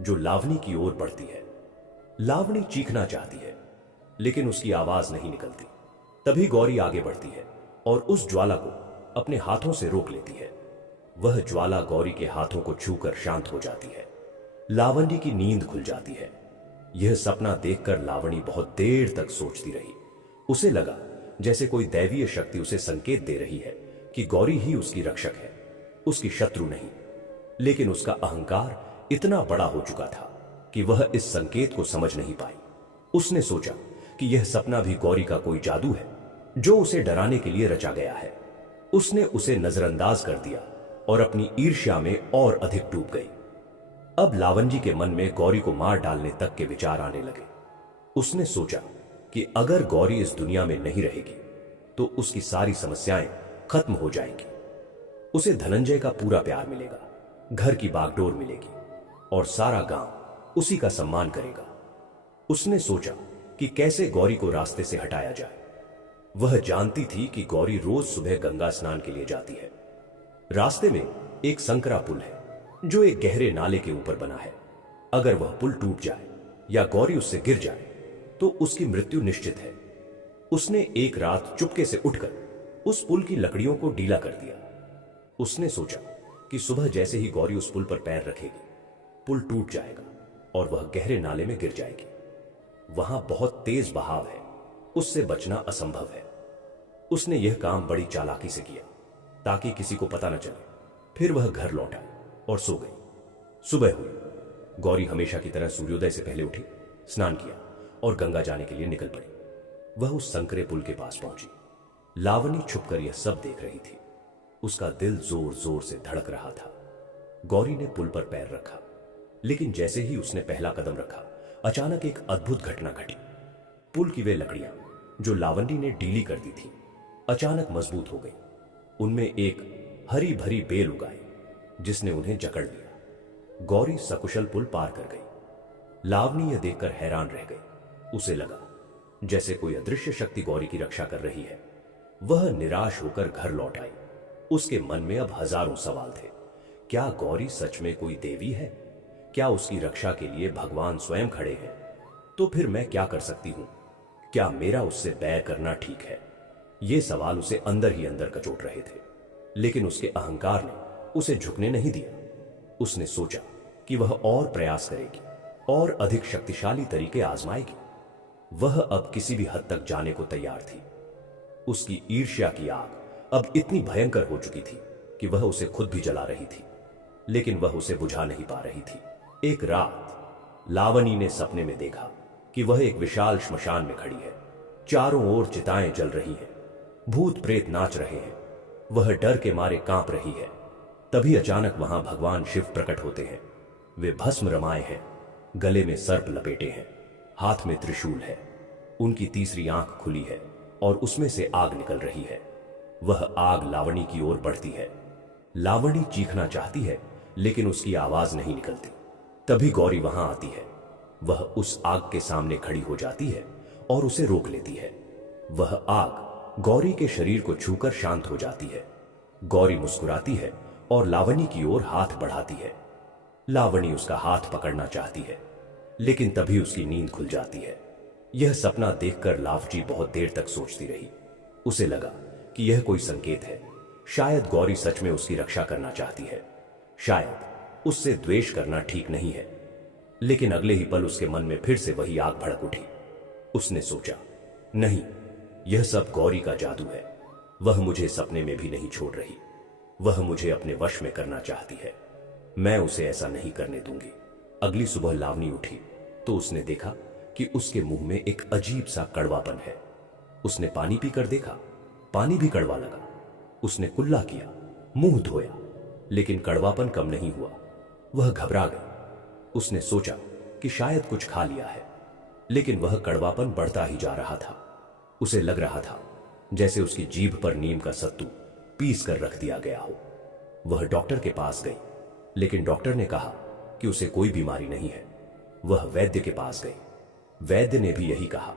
जो लावणी की ओर बढ़ती है। लावणी चीखना चाहती है, लेकिन उसकी आवाज नहीं निकलती। तभी गौरी आगे बढ़ती है और उस ज्वाला को अपने हाथों से रोक लेती है। वह ज्वाला गौरी के हाथों को छूकर शांत हो जाती है। लावणी की नींद खुल जाती है। यह सपना देखकर लावणी बहुत देर तक सोचती रही। उसे लगा जैसे कोई दैवीय शक्ति उसे संकेत दे रही है कि गौरी ही उसकी रक्षक है, उसकी शत्रु नहीं। लेकिन उसका अहंकार इतना बड़ा हो चुका था कि वह इस संकेत को समझ नहीं पाई। उसने सोचा कि यह सपना भी गौरी का कोई जादू है जो उसे डराने के लिए रचा गया है। उसने उसे नजरअंदाज कर दिया और अपनी ईर्ष्या में और अधिक डूब गई। अब लावंजी के मन में गौरी को मार डालने तक के विचार आने लगे। उसने सोचा कि अगर गौरी इस दुनिया में नहीं रहेगी तो उसकी सारी समस्याएं खत्म हो जाएंगी। उसे धनंजय का पूरा प्यार मिलेगा, घर की बागडोर मिलेगी और सारा गांव उसी का सम्मान करेगा। उसने सोचा कि कैसे गौरी को रास्ते से हटाया जाए। वह जानती थी कि गौरी रोज सुबह गंगा स्नान के लिए जाती है। रास्ते में एक संकरा पुल है जो एक गहरे नाले के ऊपर बना है। अगर वह पुल टूट जाए या गौरी उससे गिर जाए तो उसकी मृत्यु निश्चित है। उसने एक रात चुपके से उठकर उस पुल की लकड़ियों को ढीला कर दिया। उसने सोचा कि सुबह जैसे ही गौरी उस पुल पर पैर रखेगी, पुल टूट जाएगा और वह गहरे नाले में गिर जाएगी। वहां बहुत तेज बहाव है, उससे बचना असंभव है। उसने यह काम बड़ी चालाकी से किया ताकि किसी को पता न चले। फिर वह घर लौट आई और सो गई। सुबह हुई। गौरी हमेशा की तरह सूर्योदय से पहले उठी, स्नान किया और गंगा जाने के लिए निकल पड़ी। वह उस संकरे पुल के पास पहुंची। लावणी छुपकर यह सब देख रही थी। उसका दिल जोर जोर से धड़क रहा था। गौरी ने पुल पर पैर रखा, लेकिन जैसे ही उसने पहला कदम रखा, अचानक एक अद्भुत घटना घटी। पुल की वे लकड़ियां जो लावणी ने ढीली कर दी थी, अचानक मजबूत हो गई। उनमें एक हरी भरी बेल उगाई जिसने उन्हें जकड़ लिया। गौरी सकुशल पुल पार कर गई। लावणी यह देखकर हैरान रह गई। उसे लगा जैसे कोई अदृश्य शक्ति गौरी की रक्षा कर रही है। वह निराश होकर घर लौट आई। उसके मन में अब हजारों सवाल थे। क्या गौरी सच में कोई देवी है? क्या उसकी रक्षा के लिए भगवान स्वयं खड़े हैं? तो फिर मैं क्या कर सकती हूं? क्या मेरा उससे बैर करना ठीक है? ये सवाल उसे अंदर ही अंदर कचोट रहे थे, लेकिन उसके अहंकार ने उसे झुकने नहीं दिया। उसने सोचा कि वह और प्रयास करेगी और अधिक शक्तिशाली तरीके आजमाएगी। वह अब किसी भी हद तक जाने को तैयार थी। उसकी ईर्ष्या की आग अब इतनी भयंकर हो चुकी थी कि वह उसे खुद भी जला रही थी, लेकिन वह उसे बुझा नहीं पा रही थी। एक रात लावणी ने सपने में देखा कि वह एक विशाल श्मशान में खड़ी है। चारों ओर चिताएं जल रही हैं, भूत प्रेत नाच रहे हैं। वह डर के मारे कांप रही है। तभी अचानक वहां भगवान शिव प्रकट होते हैं। वे भस्म रमाए हैं, गले में सर्प लपेटे हैं, हाथ में त्रिशूल है। उनकी तीसरी आंख खुली है और उसमें से आग निकल रही है। वह आग लावणी की ओर बढ़ती है। लावणी चीखना चाहती है, लेकिन उसकी आवाज नहीं निकलती। तभी गौरी वहां आती है। वह उस आग के सामने खड़ी हो जाती है और उसे रोक लेती है। वह आग गौरी के शरीर को छूकर शांत हो जाती है। गौरी मुस्कुराती है और लावणी की ओर हाथ बढ़ाती है। लावणी उसका हाथ पकड़ना चाहती है, लेकिन तभी उसकी नींद खुल जाती है। यह सपना देखकर लावजी बहुत देर तक सोचती रही। उसे लगा कि यह कोई संकेत है। शायद गौरी सच में उसकी रक्षा करना चाहती है। शायद उससे द्वेष करना ठीक नहीं है। लेकिन अगले ही पल उसके मन में फिर से वही आग भड़क उठी। उसने सोचा, नहीं, यह सब गौरी का जादू है। वह मुझे सपने में भी नहीं छोड़ रही। वह मुझे अपने वश में करना चाहती है। मैं उसे ऐसा नहीं करने दूंगी। अगली सुबह लावणी उठी तो उसने देखा कि उसके मुंह में एक अजीब सा कड़वापन है। उसने पानी पीकर देखा, पानी भी कड़वा लगा। उसने कुल्ला किया, मुंह धोया, लेकिन कड़वापन कम नहीं हुआ। वह घबरा गई। उसने सोचा कि शायद कुछ खा लिया है, लेकिन वह कड़वापन बढ़ता ही जा रहा था। उसे लग रहा था जैसे उसकी जीभ पर नीम का सत्तू पीस कर रख दिया गया हो। वह डॉक्टर के पास गई, लेकिन डॉक्टर ने कहा कि उसे कोई बीमारी नहीं है। वह वैद्य के पास गई। वैद्य ने भी यही कहा।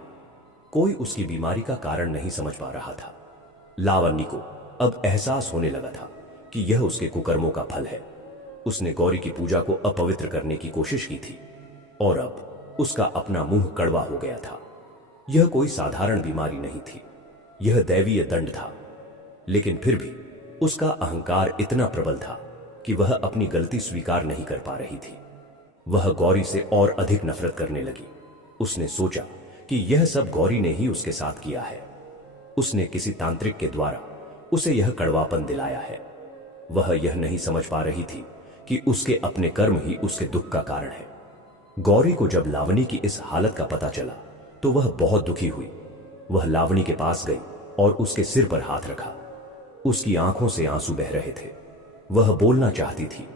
कोई उसकी बीमारी का कारण नहीं समझ पा रहा था। लावणी को अब एहसास होने लगा था कि यह उसके कुकर्मों का फल है। उसने गौरी की पूजा को अपवित्र करने की कोशिश की थी और अब उसका अपना मुंह कड़वा हो गया था। यह कोई साधारण बीमारी नहीं थी, यह दैवीय दंड था। लेकिन फिर भी उसका अहंकार इतना प्रबल था कि वह अपनी गलती स्वीकार नहीं कर पा रही थी। वह गौरी से और अधिक नफरत करने लगी। उसने सोचा कि यह सब गौरी ने ही उसके साथ किया है। उसने किसी तांत्रिक के द्वारा उसे यह कड़वापन दिलाया है। वह यह नहीं समझ पा रही थी कि उसके अपने कर्म ही उसके दुख का कारण है। गौरी को जब लावणी की इस हालत का पता चला तो वह बहुत दुखी हुई। वह लावणी के पास गई और उसके सिर पर हाथ रखा। उसकी आंखों से आंसू बह रहे थे। वह बोलना चाहती थी,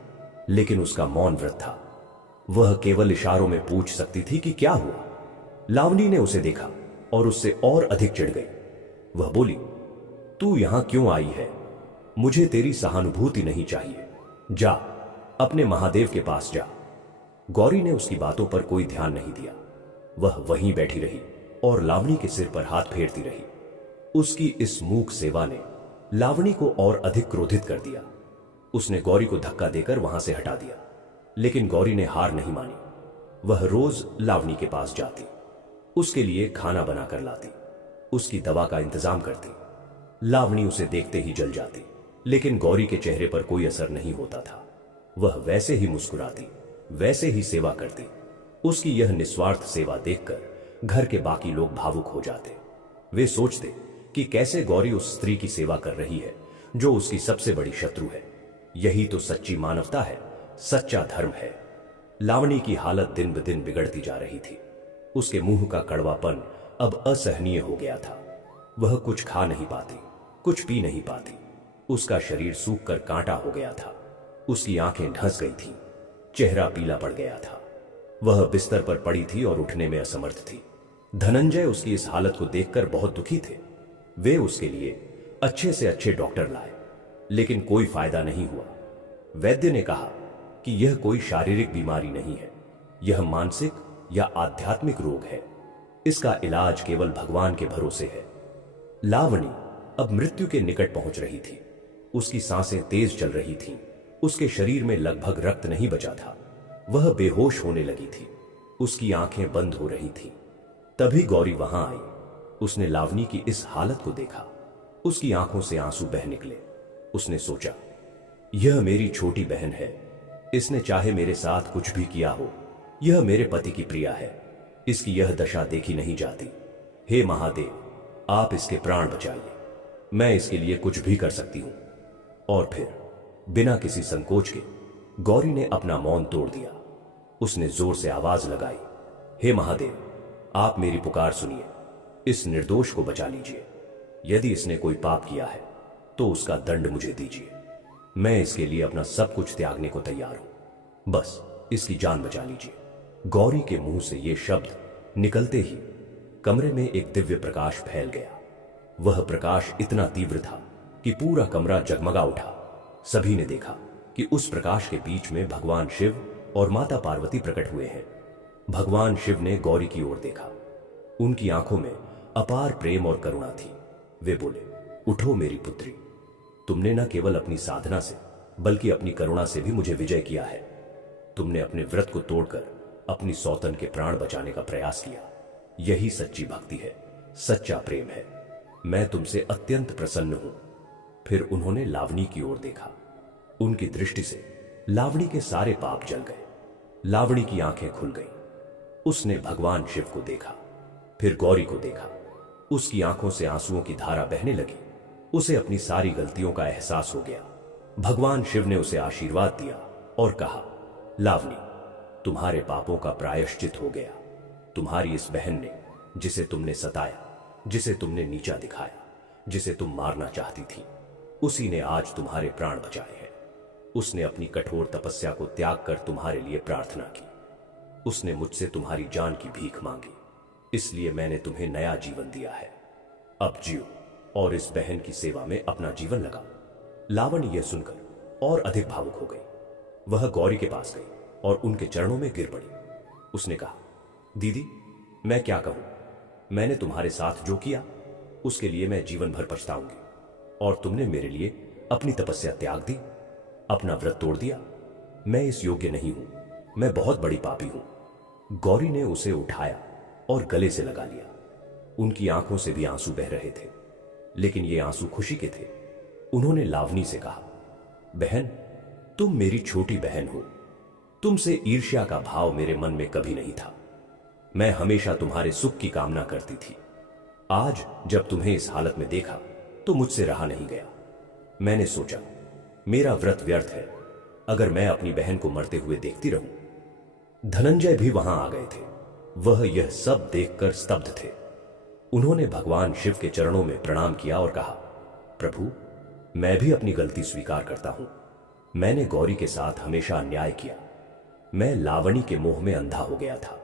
लेकिन उसका मौन व्रत था। वह केवल इशारों में पूछ सकती थी कि क्या हुआ। लावणी ने उसे देखा और उससे और अधिक चिढ़ गई। वह बोली, तू यहां क्यों आई है? मुझे तेरी सहानुभूति नहीं चाहिए। जा, अपने महादेव के पास जा। गौरी ने उसकी बातों पर कोई ध्यान नहीं दिया। वह वहीं बैठी रही और लावणी के सिर पर हाथ फेरती रही। उसकी इस मूक सेवा ने लावणी को और अधिक क्रोधित कर दिया। उसने गौरी को धक्का देकर वहां से हटा दिया, लेकिन गौरी ने हार नहीं मानी। वह रोज लावणी के पास जाती, उसके लिए खाना बनाकर लाती, उसकी दवा का इंतजाम करती। लावणी उसे देखते ही जल जाती, लेकिन गौरी के चेहरे पर कोई असर नहीं होता था। वह वैसे ही मुस्कुराती, वैसे ही सेवा करती। उसकी यह निस्वार्थ सेवा देखकर घर के बाकी लोग भावुक हो जाते। वे सोचते कि कैसे गौरी उस स्त्री की सेवा कर रही है जो उसकी सबसे बड़ी शत्रु है। यही तो सच्ची मानवता है, सच्चा धर्म है। लावणी की हालत दिन ब दिन बिगड़ती जा रही थी। उसके मुंह का कड़वापन अब असहनीय हो गया था। वह कुछ खा नहीं पाती, कुछ पी नहीं पाती। उसका शरीर सूखकर कांटा हो गया था। उसकी आंखें ढस गई थीं, चेहरा पीला पड़ गया था। वह बिस्तर पर पड़ी थी और उठने में असमर्थ थी। धनंजय उसकी इस हालत को देखकर बहुत दुखी थे। वे उसके लिए अच्छे से अच्छे डॉक्टर लाए, लेकिन कोई फायदा नहीं हुआ। वैद्य ने कहा कि यह कोई शारीरिक बीमारी नहीं है, यह मानसिक या आध्यात्मिक रोग है। इसका इलाज केवल भगवान के भरोसे है। लावणी अब मृत्यु के निकट पहुंच रही थी। उसकी सांसें तेज चल रही थीं। उसके शरीर में लगभग रक्त नहीं बचा था। वह बेहोश होने लगी थी। उसकी आंखें बंद हो रही थीं। तभी गौरी वहां आई। उसने लावणी की इस हालत को देखा। उसकी आंखों से आंसू बह निकले। उसने सोचा, यह मेरी छोटी बहन है। इसने चाहे मेरे साथ कुछ भी किया हो, यह मेरे पति की प्रिया है। इसकी यह दशा देखी नहीं जाती। हे महादेव, आप इसके प्राण बचाइए। मैं इसके लिए कुछ भी कर सकती हूं। और फिर बिना किसी संकोच के गौरी ने अपना मौन तोड़ दिया। उसने जोर से आवाज लगाई, हे महादेव, आप मेरी पुकार सुनिए। इस निर्दोष को बचा लीजिए। यदि इसने कोई पाप किया है तो उसका दंड मुझे दीजिए। मैं इसके लिए अपना सब कुछ त्यागने को तैयार हूं। बस इसकी जान बचा लीजिए। गौरी के मुंह से ये शब्द निकलते ही कमरे में एक दिव्य प्रकाश फैल गया। वह प्रकाश इतना तीव्र था कि पूरा कमरा जगमगा उठा। सभी ने देखा कि उस प्रकाश के बीच में भगवान शिव और माता पार्वती प्रकट हुए हैं। भगवान शिव ने गौरी की ओर देखा। उनकी आंखों में अपार प्रेम और करुणा थी। वे बोले, उठो मेरी पुत्री। तुमने न केवल अपनी साधना से बल्कि अपनी करुणा से भी मुझे विजय किया है। तुमने अपने व्रत को तोड़कर अपनी सौतन के प्राण बचाने का प्रयास किया। यही सच्ची भक्ति है, सच्चा प्रेम है। मैं तुमसे अत्यंत प्रसन्न हूं। फिर उन्होंने लावणी की ओर देखा। उनकी दृष्टि से लावणी के सारे पाप जल गए। लावणी की आंखें खुल गईं। उसने भगवान शिव को देखा, फिर गौरी को देखा। उसकी आंखों से आंसुओं की धारा बहने लगी। उसे अपनी सारी गलतियों का एहसास हो गया। भगवान शिव ने उसे आशीर्वाद दिया और कहा, लावणी, तुम्हारे पापों का प्रायश्चित हो गया। तुम्हारी इस बहन ने, जिसे तुमने सताया, जिसे तुमने नीचा दिखाया, जिसे तुम मारना चाहती थी, उसी ने आज तुम्हारे प्राण बचाए हैं। उसने अपनी कठोर तपस्या को त्याग कर तुम्हारे लिए प्रार्थना की। उसने मुझसे तुम्हारी जान की भीख मांगी, इसलिए मैंने तुम्हें नया जीवन दिया है। अब जियो और इस बहन की सेवा में अपना जीवन लगा। लावणी यह सुनकर और अधिक भावुक हो गई। वह गौरी के पास गई और उनके चरणों में गिर पड़ी। उसने कहा, दीदी, मैं क्या कहूं? मैंने तुम्हारे साथ जो किया उसके लिए मैं जीवन भर पछताऊंगी। और तुमने मेरे लिए अपनी तपस्या त्याग दी, अपना व्रत तोड़ दिया। मैं इस योग्य नहीं हूं, मैं बहुत बड़ी पापी हूं। गौरी ने उसे उठाया और गले से लगा लिया। उनकी आंखों से भी आंसू बह रहे थे, लेकिन ये आंसू खुशी के थे। उन्होंने लावनी से कहा, बहन, तुम मेरी छोटी बहन हो। तुमसे ईर्ष्या का भाव मेरे मन में कभी नहीं था। मैं हमेशा तुम्हारे सुख की कामना करती थी। आज जब तुम्हें इस हालत में देखा तो मुझसे रहा नहीं गया। मैंने सोचा, मेरा व्रत व्यर्थ है अगर मैं अपनी बहन को मरते हुए देखती रहूं। धनंजय भी वहां आ गए थे। वह यह सब देखकर स्तब्ध थे। उन्होंने भगवान शिव के चरणों में प्रणाम किया और कहा, प्रभु, मैं भी अपनी गलती स्वीकार करता हूं। मैंने गौरी के साथ हमेशा अन्याय किया। मैं लावणी के मोह में अंधा हो गया था।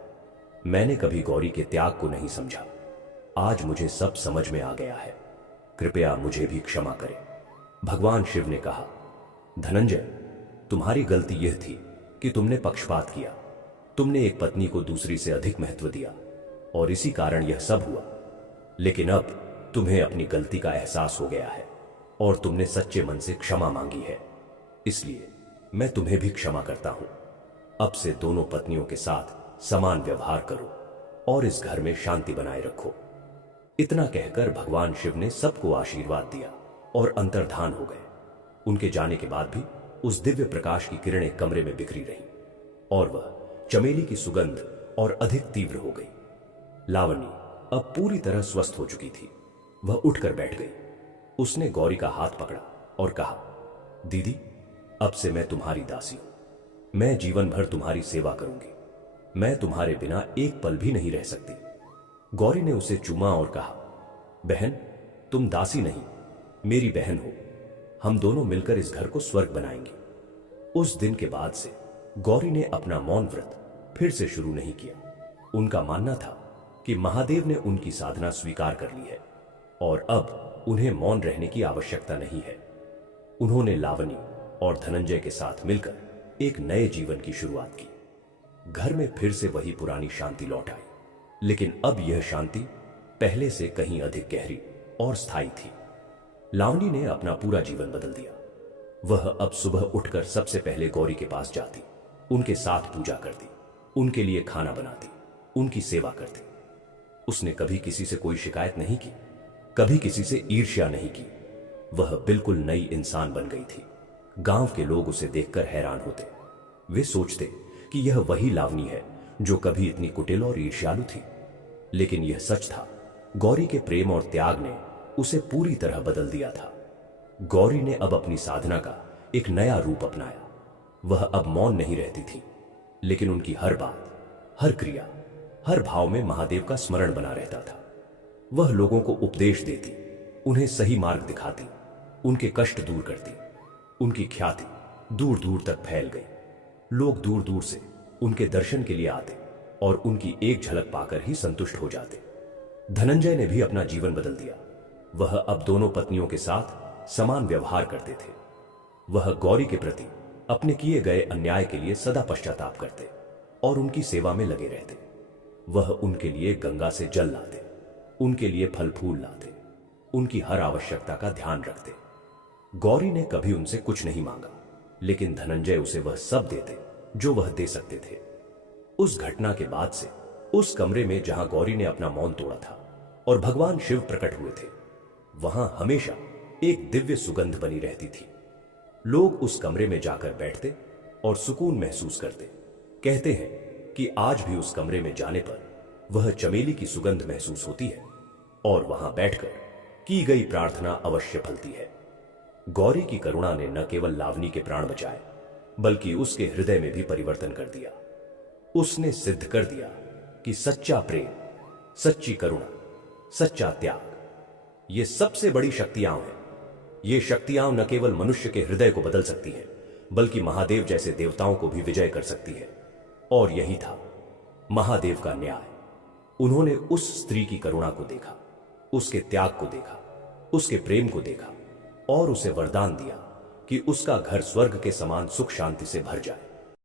मैंने कभी गौरी के त्याग को नहीं समझा। आज मुझे सब समझ में आ गया है। कृपया मुझे भी क्षमा करें। भगवान शिव ने कहा, धनंजय, तुम्हारी गलती यह थी कि तुमने पक्षपात किया। तुमने एक पत्नी को दूसरी से अधिक महत्व दिया और इसी कारण यह सब हुआ। लेकिन अब तुम्हें अपनी गलती का एहसास हो गया है और तुमने सच्चे मन से क्षमा मांगी है, इसलिए मैं तुम्हें भी क्षमा करता हूं। अब से दोनों पत्नियों के साथ समान व्यवहार करो और इस घर में शांति बनाए रखो। इतना कहकर भगवान शिव ने सबको आशीर्वाद दिया और अंतर्धान हो गए। उनके जाने के बाद भी उस दिव्य प्रकाश की किरणें कमरे में बिखरी रहीं और वह चमेली की सुगंध और अधिक तीव्र हो गई। लावणी अब पूरी तरह स्वस्थ हो चुकी थी। वह उठकर बैठ गई। उसने गौरी का हाथ पकड़ा और कहा, दीदी, अब से मैं तुम्हारी दासी हूं। मैं जीवन भर तुम्हारी सेवा करूंगी। मैं तुम्हारे बिना एक पल भी नहीं रह सकती। गौरी ने उसे चूमा और कहा, बहन, तुम दासी नहीं, मेरी बहन हो। हम दोनों मिलकर इस घर को स्वर्ग बनाएंगे। उस दिन के बाद से गौरी ने अपना मौन व्रत फिर से शुरू नहीं किया। उनका मानना था कि महादेव ने उनकी साधना स्वीकार कर ली है और अब उन्हें मौन रहने की आवश्यकता नहीं है। उन्होंने लावणी और धनंजय के साथ मिलकर एक नए जीवन की शुरुआत की। घर में फिर से वही पुरानी शांति लौट आई, लेकिन अब यह शांति पहले से कहीं अधिक गहरी और स्थायी थी। लावणी ने अपना पूरा जीवन बदल दिया। वह अब सुबह उठकर सबसे पहले गौरी के पास जाती, उनके साथ पूजा करती, उनके लिए खाना बनाती, उनकी सेवा करती। उसने कभी किसी से कोई शिकायत नहीं की, कभी किसी से ईर्ष्या नहीं की। वह बिल्कुल नई इंसान बन गई थी। गांव के लोग उसे देखकर हैरान होते। वे सोचते कि यह वही लावणी है जो कभी इतनी कुटिल और ईर्ष्यालु थी। लेकिन यह सच था, गौरी के प्रेम और त्याग ने उसे पूरी तरह बदल दिया था। गौरी ने अब अपनी साधना का एक नया रूप अपनाया। वह अब मौन नहीं रहती थी, लेकिन उनकी हर बात, हर क्रिया, हर भाव में महादेव का स्मरण बना रहता था। वह लोगों को उपदेश देती, उन्हें सही मार्ग दिखाती, उनके कष्ट दूर करती। उनकी ख्याति दूर दूर तक फैल गई। लोग दूर दूर से उनके दर्शन के लिए आते और उनकी एक झलक पाकर ही संतुष्ट हो जाते। धनंजय ने भी अपना जीवन बदल दिया। वह अब दोनों पत्नियों के साथ समान व्यवहार करते थे। वह गौरी के प्रति अपने किए गए अन्याय के लिए सदा पश्चाताप करते और उनकी सेवा में लगे रहते। वह उनके लिए गंगा से जल लाते, उनके लिए फल फूल लाते, उनकी हर आवश्यकता का ध्यान रखते। गौरी ने कभी उनसे कुछ नहीं मांगा, लेकिन धनंजय उसे वह सब देते जो वह दे सकते थे। उस घटना के बाद से उस कमरे में जहां गौरी ने अपना मौन तोड़ा था और भगवान शिव प्रकट हुए थे, वहां हमेशा एक दिव्य सुगंध बनी रहती थी। लोग उस कमरे में जाकर बैठते और सुकून महसूस करते। कहते हैं कि आज भी उस कमरे में जाने पर वह चमेली की सुगंध महसूस होती है और वहां बैठकर की गई प्रार्थना अवश्य फलती है। गौरी की करुणा ने न केवल लावणी के प्राण बचाए, बल्कि उसके हृदय में भी परिवर्तन कर दिया। उसने सिद्ध कर दिया कि सच्चा प्रेम, सच्ची करुणा, सच्चा त्याग, ये सबसे बड़ी शक्तियां हैं। ये शक्तियां न केवल मनुष्य के हृदय को बदल सकती हैं, बल्कि महादेव जैसे देवताओं को भी विजय कर सकती है। और यही था महादेव का न्याय। उन्होंने उस स्त्री की करुणा को देखा, उसके त्याग को देखा, उसके प्रेम को देखा और उसे वरदान दिया कि उसका घर स्वर्ग के समान सुख शांति से भर जाए।